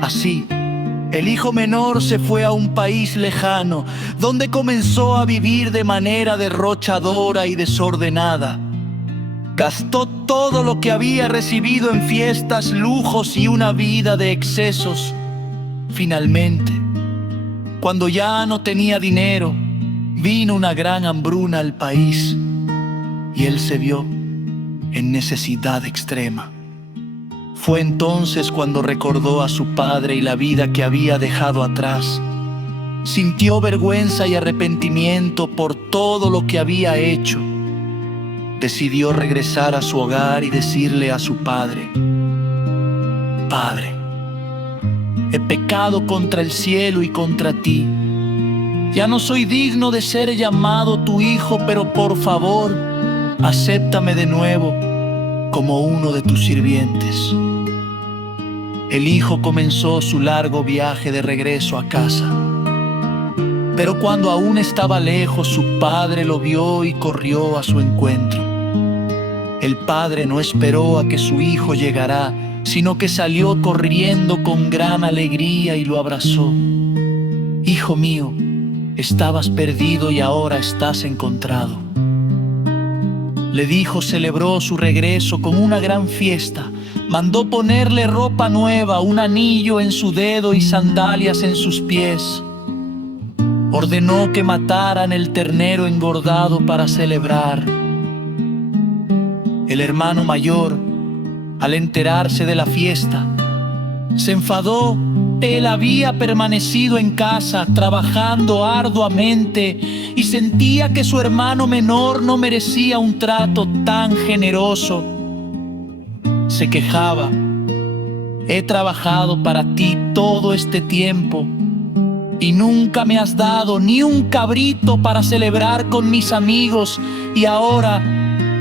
Así, el hijo menor se fue a un país lejano, donde comenzó a vivir de manera derrochadora y desordenada. Gastó todo lo que había recibido en fiestas, lujos y una vida de excesos. Finalmente, cuando ya no tenía dinero, vino una gran hambruna al país y él se vio en necesidad extrema. Fue entonces cuando recordó a su padre y la vida que había dejado atrás. Sintió vergüenza y arrepentimiento por todo lo que había hecho. Decidió regresar a su hogar y decirle a su padre: «Padre, he pecado contra el cielo y contra ti. Ya no soy digno de ser llamado tu hijo, pero por favor, acéptame de nuevo como uno de tus sirvientes». El hijo comenzó su largo viaje de regreso a casa. Pero cuando aún estaba lejos, su padre lo vio y corrió a su encuentro. El padre no esperó a que su hijo llegara, sino que salió corriendo con gran alegría y lo abrazó. «Hijo mío, estabas perdido y ahora estás encontrado», le dijo. Celebró su regreso con una gran fiesta. Mandó ponerle ropa nueva, un anillo en su dedo y sandalias en sus pies. Ordenó que mataran el ternero engordado para celebrar. El hermano mayor, al enterarse de la fiesta, se enfadó. Él había permanecido en casa trabajando arduamente y sentía que su hermano menor no merecía un trato tan generoso. Se quejaba: «He trabajado para ti todo este tiempo y nunca me has dado ni un cabrito para celebrar con mis amigos, y ahora,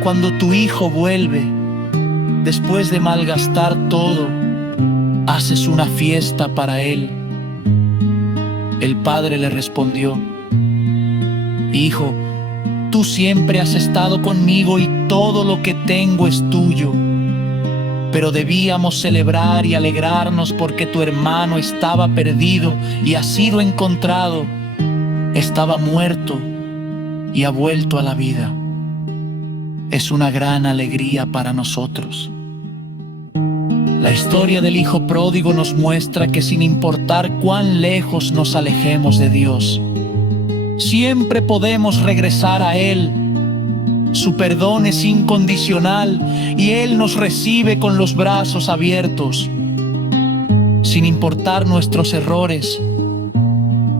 cuando tu hijo vuelve, después de malgastar todo, haces una fiesta para él? El padre le respondió: Hijo, tú siempre has estado conmigo y todo lo que tengo es tuyo. Pero debíamos celebrar y alegrarnos porque tu hermano estaba perdido y ha sido encontrado. Estaba muerto y ha vuelto a la vida. Es una gran alegría para nosotros. La historia del hijo pródigo nos muestra que sin importar cuán lejos nos alejemos de Dios, siempre podemos regresar a Él. Su perdón es incondicional y Él nos recibe con los brazos abiertos. Sin importar nuestros errores,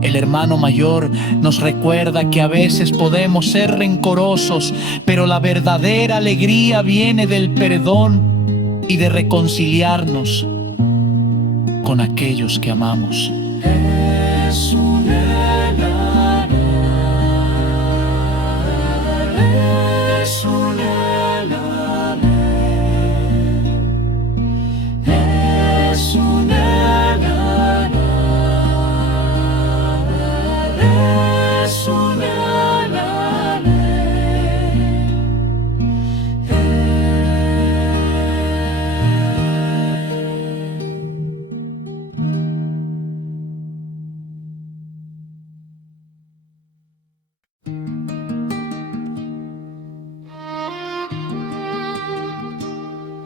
el hermano mayor nos recuerda que a veces podemos ser rencorosos, pero la verdadera alegría viene del perdón y de reconciliarnos con aquellos que amamos.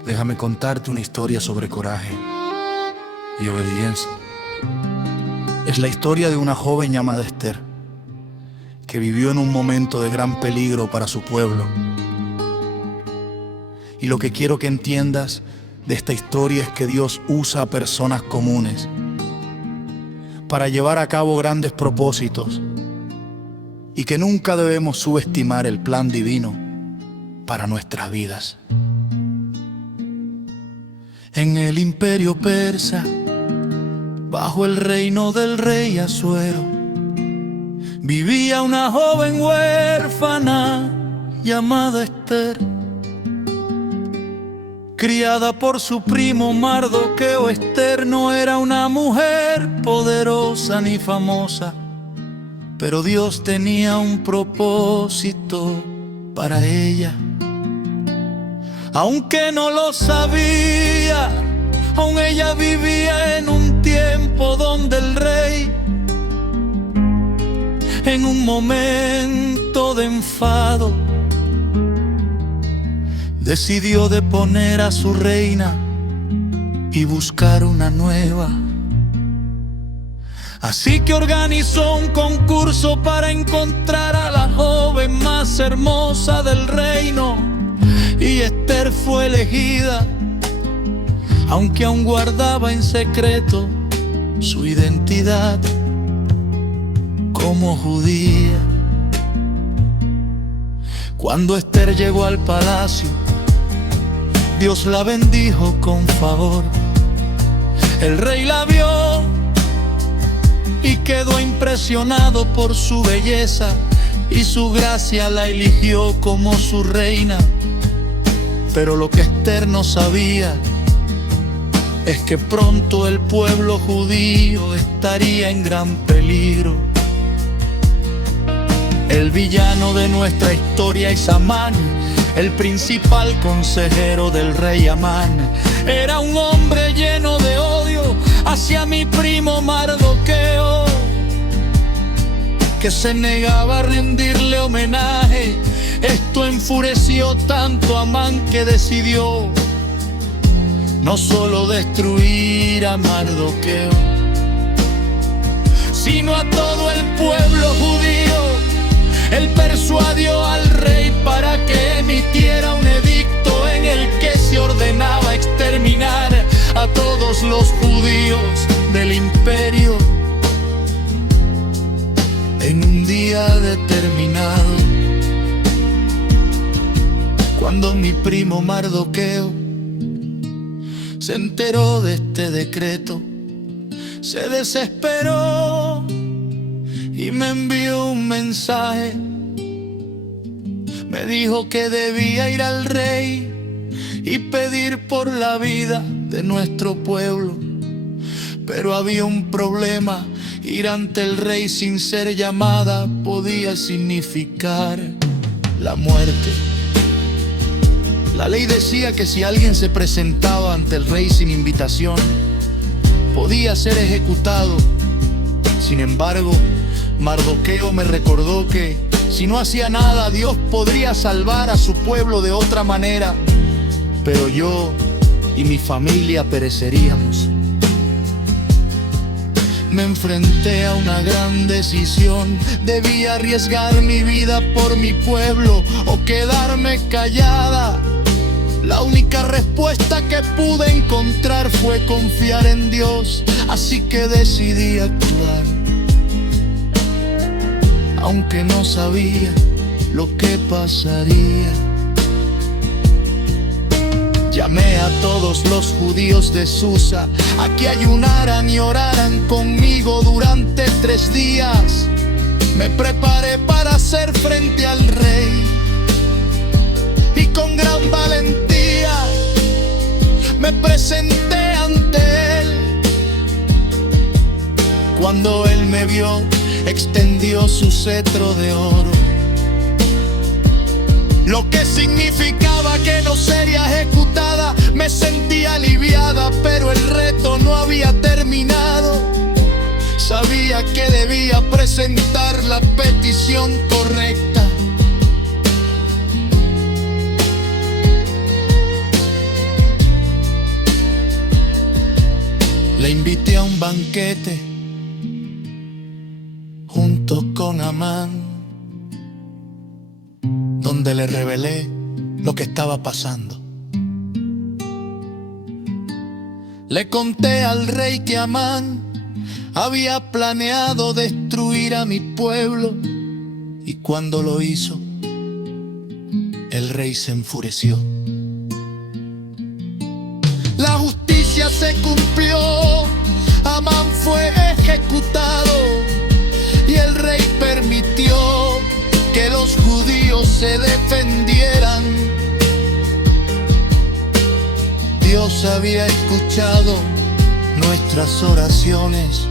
Déjame contarte una historia sobre coraje y obediencia. Es la historia de una joven llamada Esther, que vivió en un momento de gran peligro para su pueblo. Y lo que quiero que entiendas de esta historia es que Dios usa a personas comunes para llevar a cabo grandes propósitos, y que nunca debemos subestimar el plan divino para nuestras vidas. En el imperio persa, bajo el reino del rey Asuero, vivía una joven huérfana llamada Esther, criada por su primo Mardoqueo. Esther no era una mujer poderosa ni famosa, pero Dios tenía un propósito para ella. Aunque no lo sabía, aún ella vivía en un tiempo donde el rey, en un momento de enfado, decidió deponer a su reina y buscar una nueva. Así que organizó un concurso para encontrar a la joven más hermosa del reino. Y Esther fue elegida, aunque aún guardaba en secreto su identidad como judía. Cuando Esther llegó al palacio, Dios la bendijo con favor. El rey la vio y quedó impresionado por su belleza, y su gracia la eligió como su reina. Pero lo que Esther no sabía es que pronto el pueblo judío estaría en gran peligro. El villano de nuestra historia es Amán, el principal consejero del rey Amán. Era un hombre lleno de odio hacia mi primo Mardoqueo, que se negaba a rendirle homenaje. Esto enfureció tanto a Amán que decidió no solo destruir a Mardoqueo, sino a todo el pueblo judío. Él persuadió al rey para que emitiera un edicto en el que se ordenaba exterminar a todos los judíos del imperio en un día determinado. Cuando mi primo Mardoqueo se enteró de este decreto, se desesperó y me envió un mensaje. Me dijo que debía ir al rey y pedir por la vida de nuestro pueblo. Pero había un problema: ir ante el rey sin ser llamada podía significar la muerte. La ley decía que si alguien se presentaba ante el rey sin invitación, podía ser ejecutado. Sin embargo, Mardoqueo me recordó que si no hacía nada, Dios podría salvar a su pueblo de otra manera. Pero yo y mi familia pereceríamos. Me enfrenté a una gran decisión: debía arriesgar mi vida por mi pueblo o quedarme callada. La única respuesta que pude encontrar fue confiar en Dios, así que decidí actuar. Aunque no sabía lo que pasaría. Llamé a todos los judíos de Susa a que ayunaran y oraran conmigo durante 3 días. Me preparé para hacer frente al rey y con gran valentía me presenté ante él. Cuando él me vio, extendió su cetro de oro, lo que significaba que no sería ejecutada. Me sentí aliviada, pero el reto no había terminado. Sabía que debía presentar la petición correcta. Le invité a un banquete junto con Amán, donde le revelé lo que estaba pasando. Le conté al rey que Amán había planeado destruir a mi pueblo, y cuando lo hizo, el rey se enfureció. La justicia se cumplió, Amán fue ejecutado y el rey permitió que los judíos se defendieran. Dios había escuchado nuestras oraciones.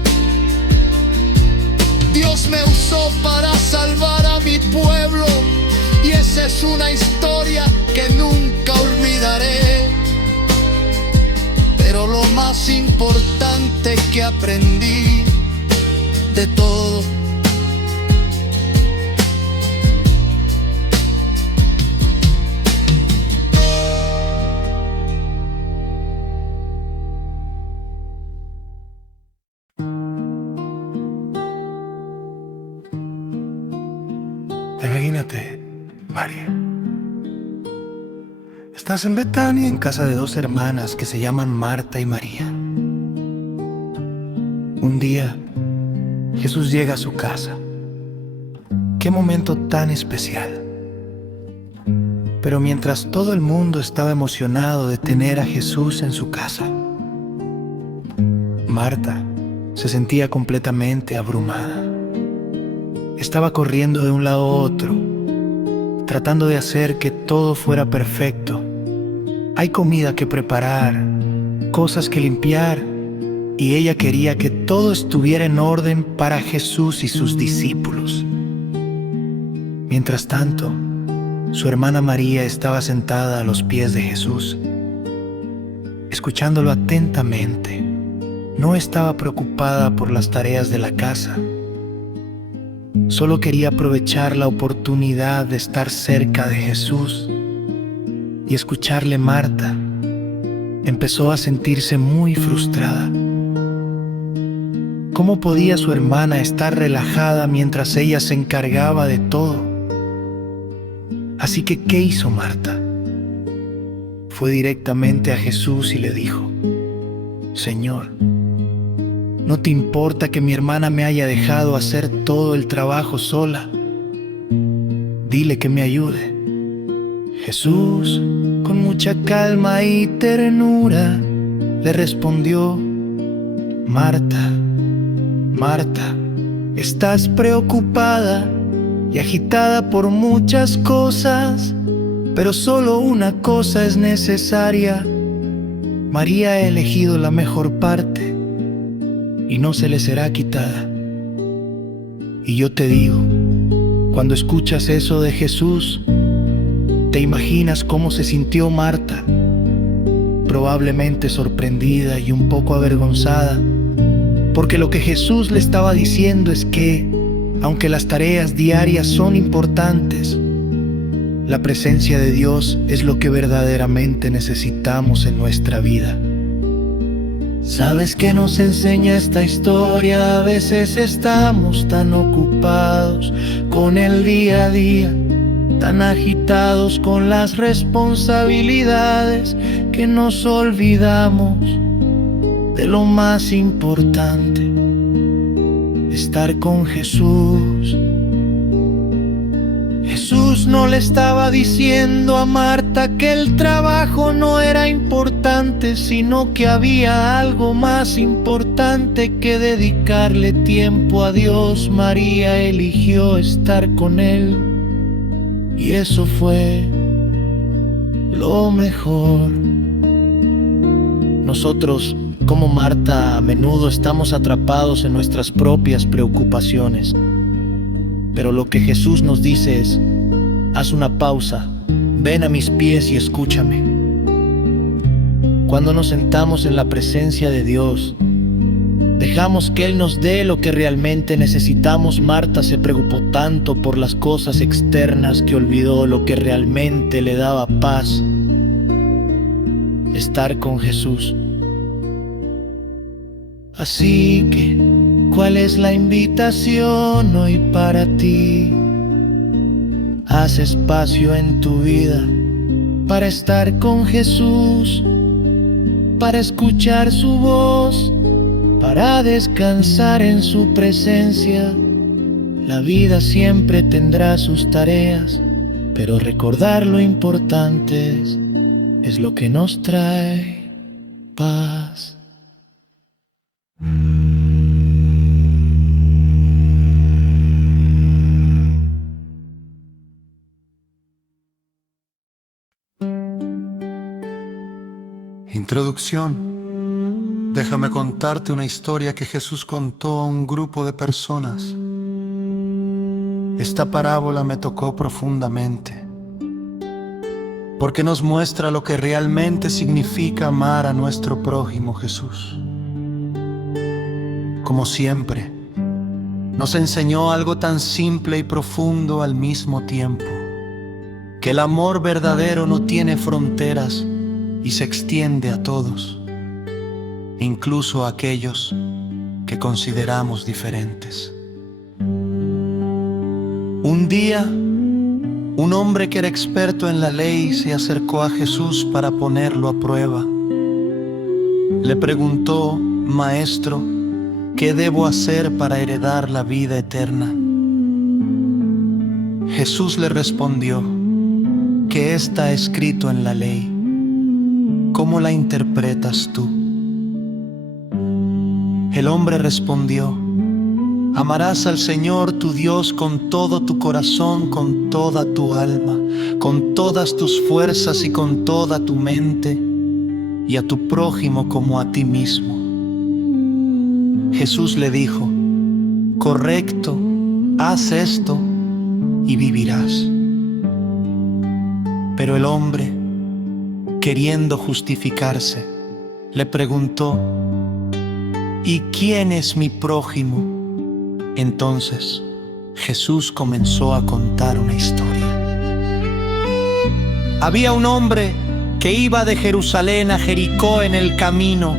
Dios me usó para salvar a mi pueblo, y esa es una historia que nunca olvidaré. Pero lo más importante que aprendí de todo, imagínate, María. Estás en Betania, en casa de 2 hermanas que se llaman Marta y María. Un día, Jesús llega a su casa. ¡Qué momento tan especial! Pero mientras todo el mundo estaba emocionado de tener a Jesús en su casa, Marta se sentía completamente abrumada. Estaba corriendo de un lado a otro, tratando de hacer que todo fuera perfecto. Hay comida que preparar, cosas que limpiar, y ella quería que todo estuviera en orden para Jesús y sus discípulos. Mientras tanto, su hermana María estaba sentada a los pies de Jesús, escuchándolo atentamente. No estaba preocupada por las tareas de la casa. Solo quería aprovechar la oportunidad de estar cerca de Jesús y escucharle. Marta empezó a sentirse muy frustrada. ¿Cómo podía su hermana estar relajada mientras ella se encargaba de todo? Así que, ¿qué hizo Marta? Fue directamente a Jesús y le dijo: Señor, ¿no te importa que mi hermana me haya dejado hacer todo el trabajo sola? Dile que me ayude. Jesús, con mucha calma y ternura, le respondió: Marta, Marta, estás preocupada y agitada por muchas cosas, pero solo una cosa es necesaria. María ha elegido la mejor parte y no se le será quitada. Y yo te digo, cuando escuchas eso de Jesús, te imaginas cómo se sintió Marta, probablemente sorprendida y un poco avergonzada, porque lo que Jesús le estaba diciendo es que, aunque las tareas diarias son importantes, la presencia de Dios es lo que verdaderamente necesitamos en nuestra vida. ¿Sabes qué nos enseña esta historia? A veces estamos tan ocupados con el día a día, tan agitados con las responsabilidades, que nos olvidamos de lo más importante: estar con Jesús. Jesús no le estaba diciendo a Marta que el trabajo no era importante, sino que había algo más importante que dedicarle tiempo a Dios. María eligió estar con Él, y eso fue lo mejor. Nosotros, como Marta, a menudo estamos atrapados en nuestras propias preocupaciones. Pero lo que Jesús nos dice es: haz una pausa, ven a mis pies y escúchame. Cuando nos sentamos en la presencia de Dios, dejamos que Él nos dé lo que realmente necesitamos. Marta se preocupó tanto por las cosas externas que olvidó lo que realmente le daba paz: estar con Jesús. Así que, ¿cuál es la invitación hoy para ti? Haz espacio en tu vida para estar con Jesús, para escuchar su voz, para descansar en su presencia. La vida siempre tendrá sus tareas, pero recordar lo importante es lo que nos trae paz. Introducción. Déjame contarte una historia que Jesús contó a un grupo de personas. Esta parábola me tocó profundamente, porque nos muestra lo que realmente significa amar a nuestro prójimo. Jesús, como siempre, nos enseñó algo tan simple y profundo al mismo tiempo: que el amor verdadero no tiene fronteras y se extiende a todos, incluso a aquellos que consideramos diferentes. Un día, un hombre que era experto en la ley se acercó a Jesús para ponerlo a prueba. Le preguntó: Maestro, ¿qué debo hacer para heredar la vida eterna? Jesús le respondió: ¿qué está escrito en la ley? ¿Cómo la interpretas tú? El hombre respondió: amarás al Señor tu Dios con todo tu corazón, con toda tu alma, con todas tus fuerzas y con toda tu mente, y a tu prójimo como a ti mismo. Jesús le dijo: correcto, haz esto y vivirás. Pero el hombre, queriendo justificarse, le preguntó: ¿y quién es mi prójimo? Entonces Jesús comenzó a contar una historia. Había un hombre que iba de Jerusalén a Jericó. En el camino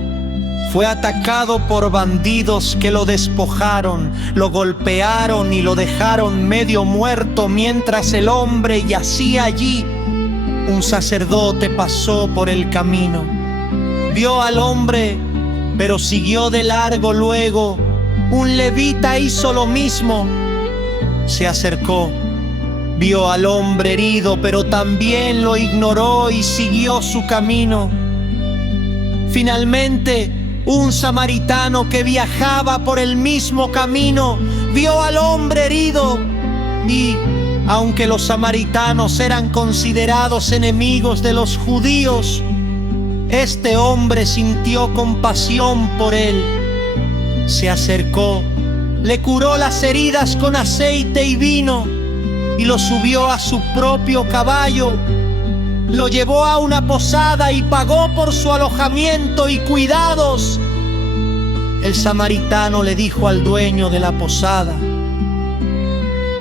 fue atacado por bandidos que lo despojaron, lo golpearon y lo dejaron medio muerto. Mientras el hombre yacía allí, un sacerdote pasó por el camino. Vio al hombre, pero siguió de largo. Luego, un levita hizo lo mismo. Se acercó, vio al hombre herido, pero también lo ignoró y siguió su camino. Finalmente, un samaritano que viajaba por el mismo camino vio al hombre herido y, Aunque los samaritanos eran considerados enemigos de los judíos, este hombre sintió compasión por él. Se acercó, le curó las heridas con aceite y vino y lo subió a su propio caballo. Lo llevó a una posada y pagó por su alojamiento y cuidados. El samaritano le dijo al dueño de la posada: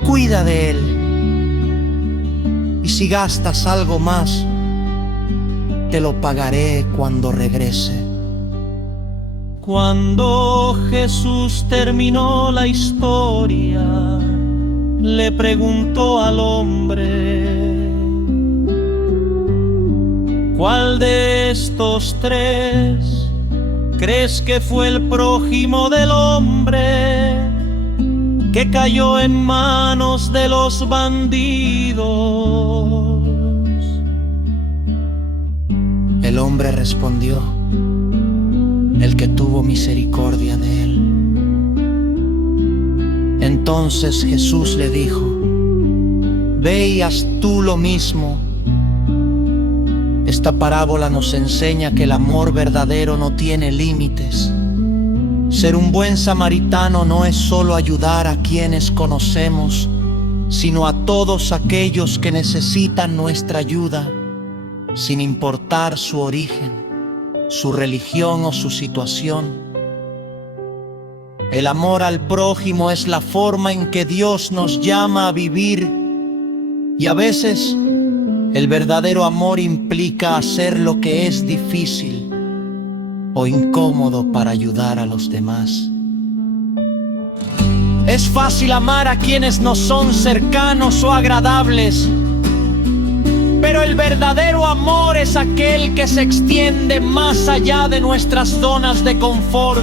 cuida de él, y si gastas algo más, te lo pagaré cuando regrese. Cuando Jesús terminó la historia, le preguntó al hombre: ¿cuál de estos tres crees que fue el prójimo del hombre que cayó en manos de los bandidos? El hombre respondió: el que tuvo misericordia de él. Entonces Jesús le dijo: ve y haz tú lo mismo. Esta parábola nos enseña que el amor verdadero no tiene límites. Ser un buen samaritano no es solo ayudar a quienes conocemos, sino a todos aquellos que necesitan nuestra ayuda, sin importar su origen, su religión o su situación. El amor al prójimo es la forma en que Dios nos llama a vivir, y a veces el verdadero amor implica hacer lo que es difícil o incómodo para ayudar a los demás. Es fácil amar a quienes no son cercanos o agradables, pero el verdadero amor es aquel que se extiende más allá de nuestras zonas de confort.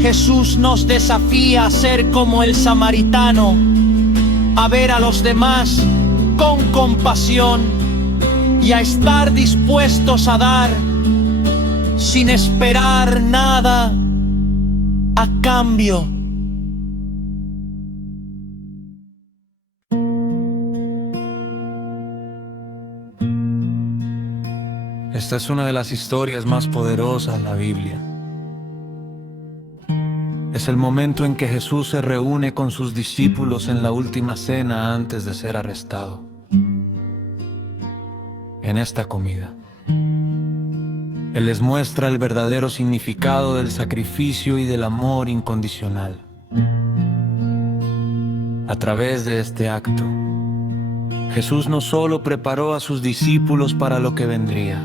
Jesús nos desafía a ser como el samaritano, a ver a los demás con compasión y a estar dispuestos a dar sin esperar nada a cambio. Esta es una de las historias más poderosas de la Biblia. Es el momento en que Jesús se reúne con sus discípulos en la última cena antes de ser arrestado. En esta comida, Él les muestra el verdadero significado del sacrificio y del amor incondicional. A través de este acto, Jesús no solo preparó a sus discípulos para lo que vendría,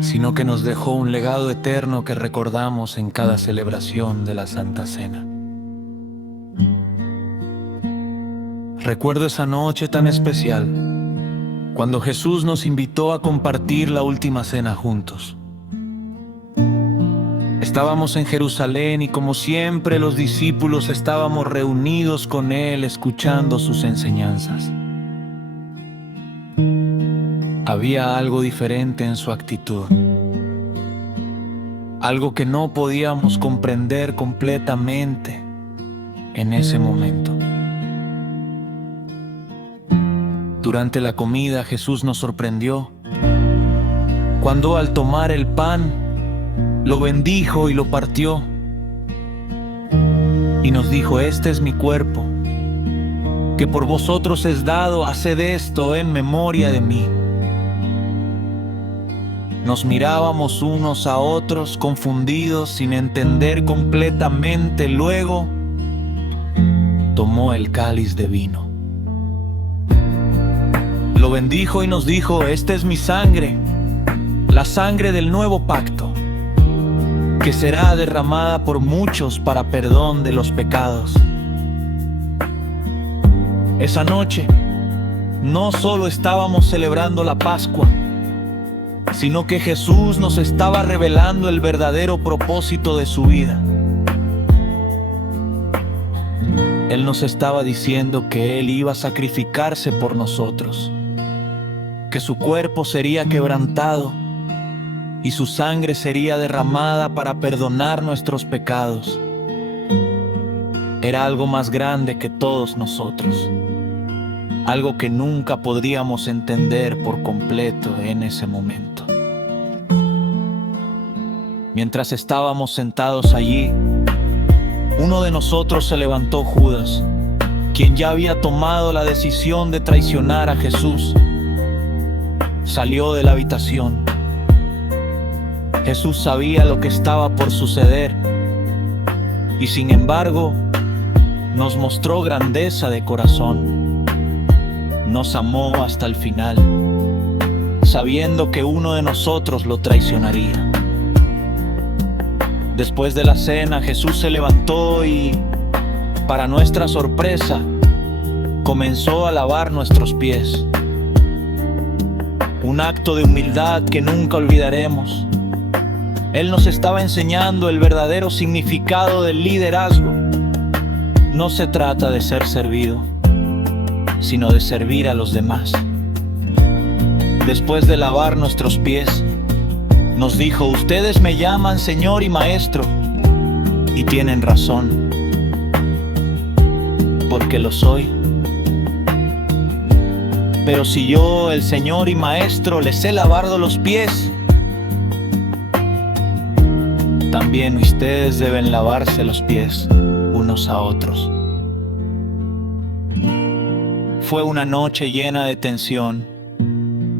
sino que nos dejó un legado eterno que recordamos en cada celebración de la Santa Cena. Recuerdo esa noche tan especial, cuando Jesús nos invitó a compartir la última cena juntos. Estábamos en Jerusalén y, como siempre, los discípulos estábamos reunidos con Él escuchando sus enseñanzas. Había algo diferente en su actitud, algo que no podíamos comprender completamente en ese momento. Durante la comida, Jesús nos sorprendió cuando, al tomar el pan, lo bendijo y lo partió y nos dijo: este es mi cuerpo, que por vosotros es dado, haced esto en memoria de mí. Nos mirábamos unos a otros confundidos, sin entender completamente. Luego tomó el cáliz de vino, lo bendijo y nos dijo: esta es mi sangre, la sangre del nuevo pacto, que será derramada por muchos para perdón de los pecados. Esa noche no solo estábamos celebrando la Pascua, sino que Jesús nos estaba revelando el verdadero propósito de su vida. Él nos estaba diciendo que Él iba a sacrificarse por nosotros, que su cuerpo sería quebrantado y su sangre sería derramada para perdonar nuestros pecados. era algo más grande que todos nosotros, algo que nunca podríamos entender por completo en ese momento. Mientras estábamos sentados allí, uno de nosotros se levantó, Judas, quien ya había tomado la decisión de traicionar a Jesús. Salió de la habitación. Jesús sabía lo que estaba por suceder y sin embargo nos mostró grandeza de corazón. Nos amó hasta el final, sabiendo que uno de nosotros lo traicionaría. Después de la cena, Jesús se levantó y, para nuestra sorpresa, comenzó a lavar nuestros pies. Un acto de humildad que nunca olvidaremos. Él nos estaba enseñando el verdadero significado del liderazgo. No se trata de ser servido, sino de servir a los demás. Después de lavar nuestros pies, nos dijo: ustedes me llaman Señor y Maestro, y tienen razón, porque lo soy. Pero si yo, el Señor y Maestro, les he lavado los pies, también ustedes deben lavarse los pies unos a otros. Fue una noche llena de tensión,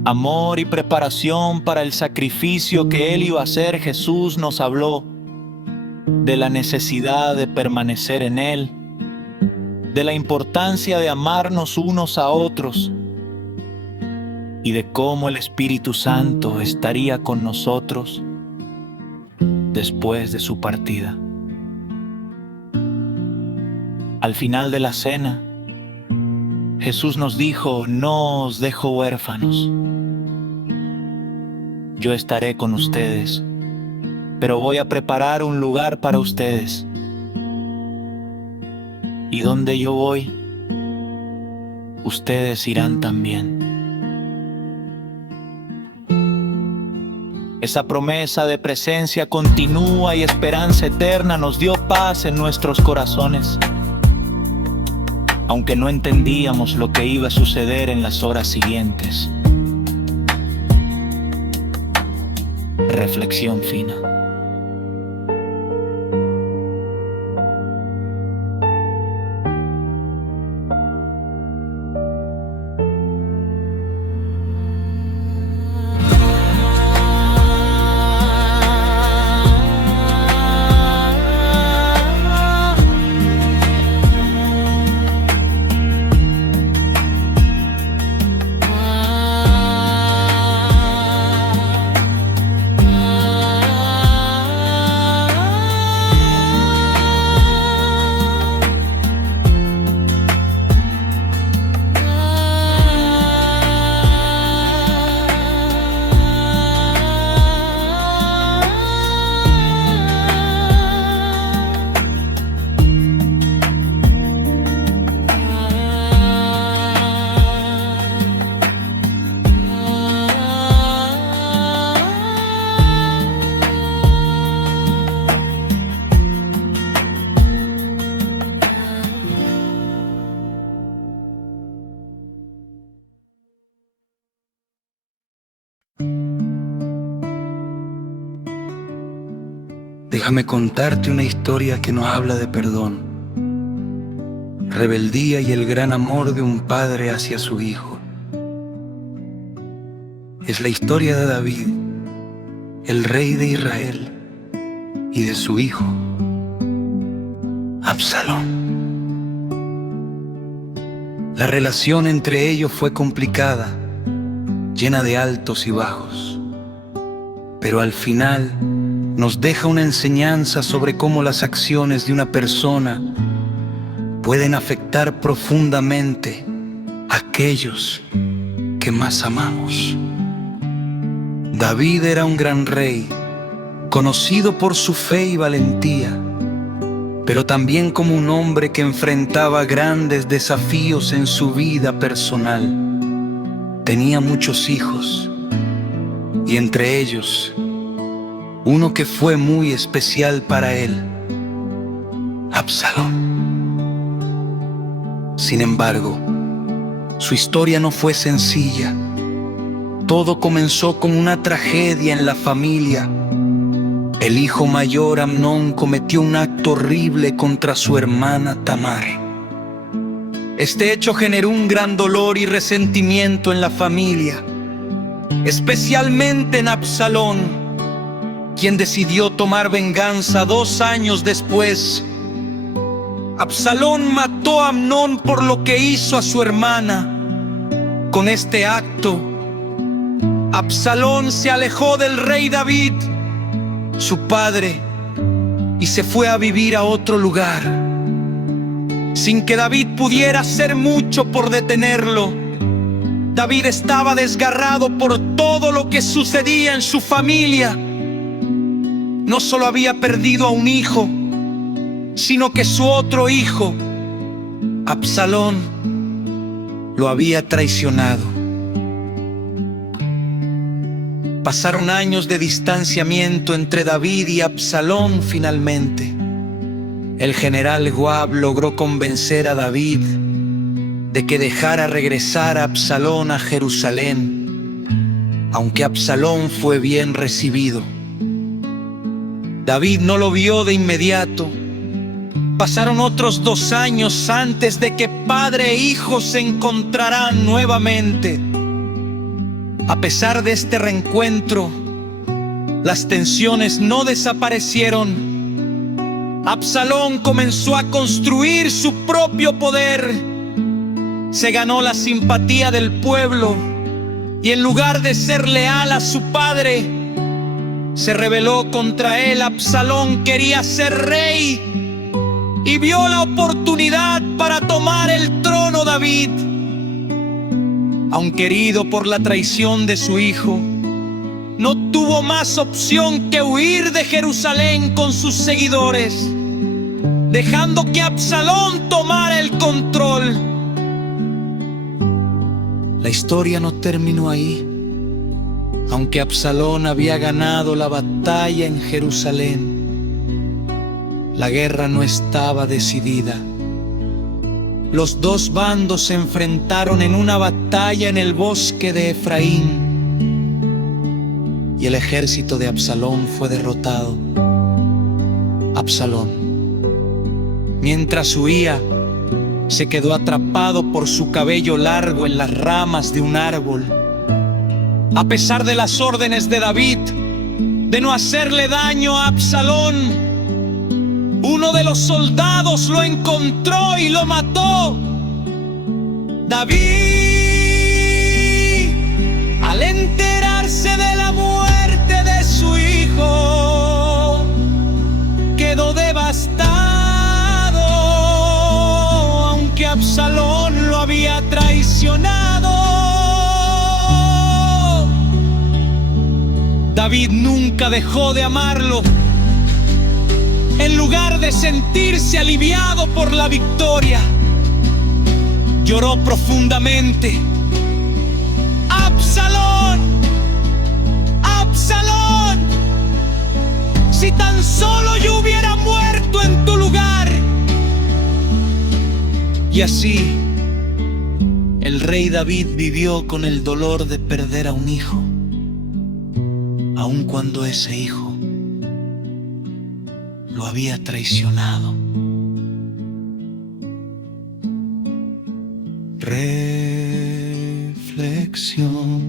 amor y preparación para el sacrificio que Él iba a hacer. Jesús nos habló de la necesidad de permanecer en Él, de la importancia de amarnos unos a otros y de cómo el Espíritu Santo estaría con nosotros después de su partida. Al final de la cena, Jesús nos dijo: no os dejo huérfanos. Yo estaré con ustedes, pero voy a preparar un lugar para ustedes. Y donde yo voy, ustedes irán también. Esa promesa de presencia continua y esperanza eterna nos dio paz en nuestros corazones, aunque no entendíamos lo que iba a suceder en las horas siguientes. Reflexión fina. Déjame contarte una historia que nos habla de perdón, rebeldía y el gran amor de un padre hacia su hijo. Es la historia de David, el rey de Israel, y de su hijo, Absalón. La relación entre ellos fue complicada, llena de altos y bajos, pero al final nos deja una enseñanza sobre cómo las acciones de una persona pueden afectar profundamente a aquellos que más amamos. David era un gran rey, conocido por su fe y valentía, pero también como un hombre que enfrentaba grandes desafíos en su vida personal. Tenía muchos hijos, y entre ellos uno que fue muy especial para él, Absalón. Sin embargo, su historia no fue sencilla. Todo comenzó con una tragedia en la familia. El hijo mayor, Amnón, cometió un acto horrible contra su hermana Tamar. Este hecho generó un gran dolor y resentimiento en la familia, especialmente en Absalón, quien decidió tomar venganza 2 años después. Absalón mató a Amnón por lo que hizo a su hermana. Con este acto, Absalón se alejó del rey David, su padre, y se fue a vivir a otro lugar. Sin que David pudiera hacer mucho por detenerlo, David estaba desgarrado por todo lo que sucedía en su familia. No solo había perdido a un hijo, sino que su otro hijo, Absalón, lo había traicionado. Pasaron años de distanciamiento entre David y Absalón. Finalmente, el general Joab logró convencer a David de que dejara regresar a Absalón a Jerusalén, aunque Absalón fue bien recibido. David no lo vio de inmediato. Pasaron otros 2 años antes de que padre e hijo se encontraran nuevamente. A pesar de este reencuentro, las tensiones no desaparecieron. Absalón comenzó a construir su propio poder. Se ganó la simpatía del pueblo y en lugar de ser leal a su padre, se rebeló contra él. Absalón quería ser rey y vio la oportunidad para tomar el trono David. Aunque herido por la traición de su hijo, no tuvo más opción que huir de Jerusalén con sus seguidores, dejando que Absalón tomara el control. La historia no terminó ahí. Aunque Absalón había ganado la batalla en Jerusalén, la guerra no estaba decidida. Los 2 bandos se enfrentaron en una batalla en el bosque de Efraín, y el ejército de Absalón fue derrotado. Absalón, mientras huía, se quedó atrapado por su cabello largo en las ramas de un árbol. A pesar de las órdenes de David de no hacerle daño a Absalón, uno de los soldados lo encontró y lo mató. David, al enterarse de la muerte de su hijo, quedó devastado, aunque Absalón lo había traicionado. David nunca dejó de amarlo. En lugar de sentirse aliviado por la victoria, lloró profundamente. Absalón, Absalón, si tan solo yo hubiera muerto en tu lugar. Y así, el rey David vivió con el dolor de perder a un hijo, aun cuando ese hijo lo había traicionado. Reflexión.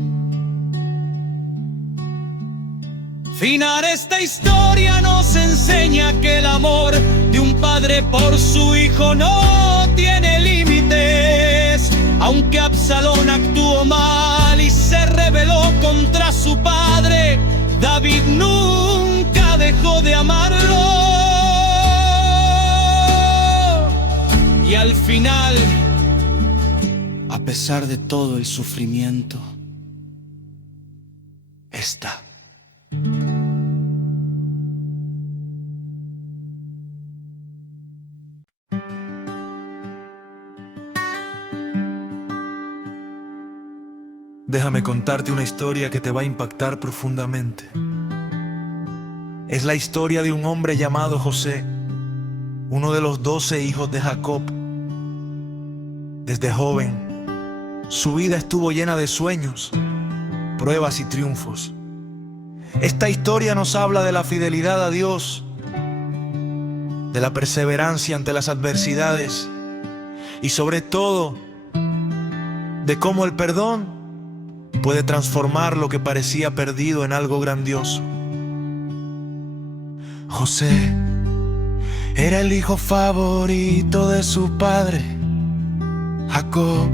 Final, esta historia nos enseña que el amor de un padre por su hijo no tiene límites. Aunque Absalón actuó mal y se rebeló contra su padre, David nunca dejó de amarlo. Y al final, a pesar de todo el sufrimiento, está. Déjame contarte una historia que te va a impactar profundamente. Es la historia de un hombre llamado José, uno de los 12 hijos de Jacob. Desde joven, su vida estuvo llena de sueños, pruebas y triunfos. Esta historia nos habla de la fidelidad a Dios, de la perseverancia ante las adversidades y sobre todo de cómo el perdón puede transformar lo que parecía perdido en algo grandioso. José era el hijo favorito de su padre, Jacob,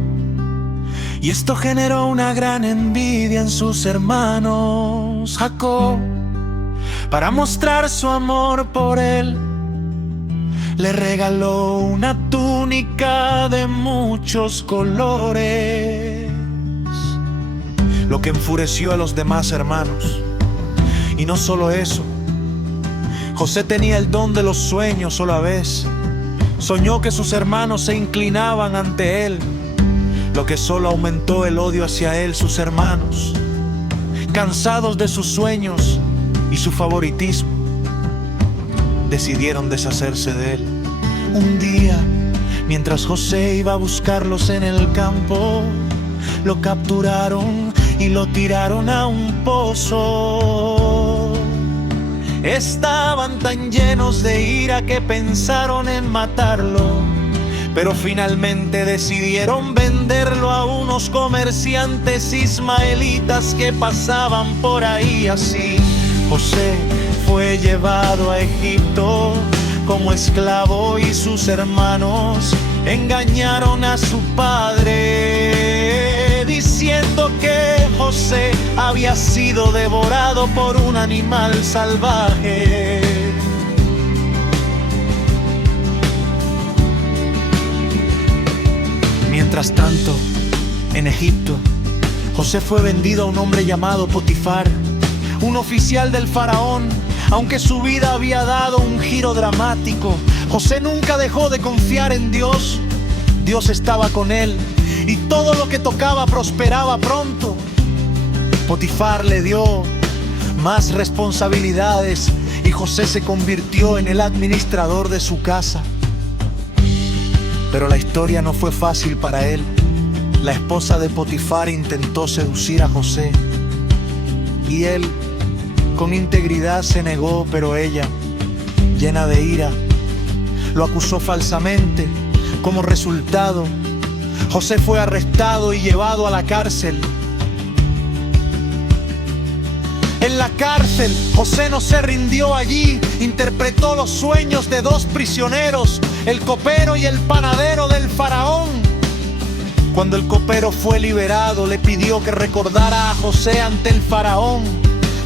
y esto generó una gran envidia en sus hermanos. Jacob, para mostrar su amor por él, le regaló una túnica de muchos colores, lo que enfureció a los demás hermanos. Y no solo eso, José tenía el don de los sueños. A la vez soñó que sus hermanos se inclinaban ante él, lo que solo aumentó el odio hacia él. Sus hermanos, cansados de sus sueños y su favoritismo, decidieron deshacerse de él. Un día, mientras José iba a buscarlos en el campo, lo capturaron y lo tiraron a un pozo. Estaban tan llenos de ira que pensaron en matarlo, pero finalmente decidieron venderlo a unos comerciantes ismaelitas que pasaban por ahí. Así, José fue llevado a Egipto como esclavo y sus hermanos engañaron a su padre, diciendo que José había sido devorado por un animal salvaje. Mientras tanto, en Egipto, José fue vendido a un hombre llamado Potifar, un oficial del faraón. Aunque su vida había dado un giro dramático, José nunca dejó de confiar en Dios. Dios estaba con él y todo lo que tocaba prosperaba pronto. Potifar le dio más responsabilidades y José se convirtió en el administrador de su casa. Pero la historia no fue fácil para él. La esposa de Potifar intentó seducir a José y él con integridad se negó, pero ella, llena de ira, lo acusó falsamente. Como resultado, José fue arrestado y llevado a la cárcel. En la cárcel, José no se rindió allí, interpretó los sueños de dos prisioneros, el copero y el panadero del faraón. Cuando el copero fue liberado, le pidió que recordara a José ante el faraón,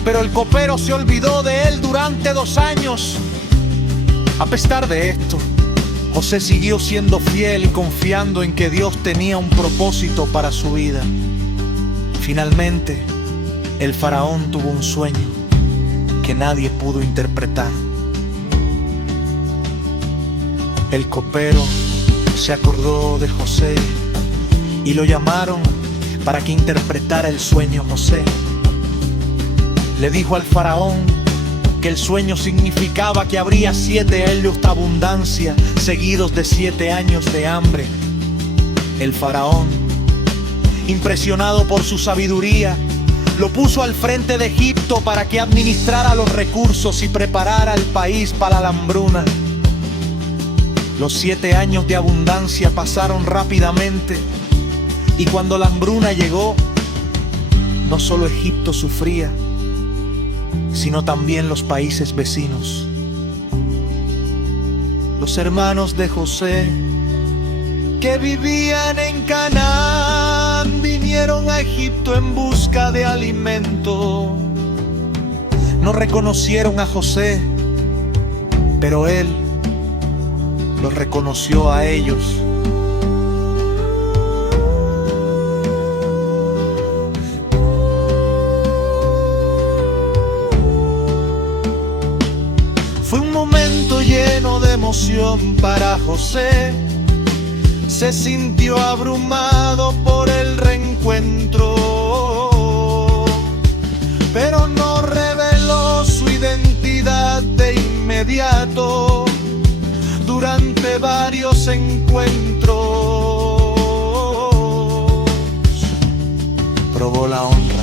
pero el copero se olvidó de él durante 2 años. A pesar de esto, José siguió siendo fiel y confiando en que Dios tenía un propósito para su vida. Finalmente, el faraón tuvo un sueño que nadie pudo interpretar. El copero se acordó de José y lo llamaron para que interpretara el sueño. José le dijo al faraón que el sueño significaba que habría 7 años de abundancia seguidos de 7 años de hambre. El faraón, impresionado por su sabiduría, lo puso al frente de Egipto para que administrara los recursos y preparara el país para la hambruna. Los 7 años de abundancia pasaron rápidamente y cuando la hambruna llegó, no solo Egipto sufría, sino también los países vecinos. Los hermanos de José, que vivían en Canaán, vinieron a Egipto en busca de alimento. No reconocieron a José, pero él los reconoció a ellos. Fue un momento lleno de emoción para José. Se sintió abrumado por el reencuentro, pero no reveló su identidad de inmediato durante varios encuentros. probó la honra.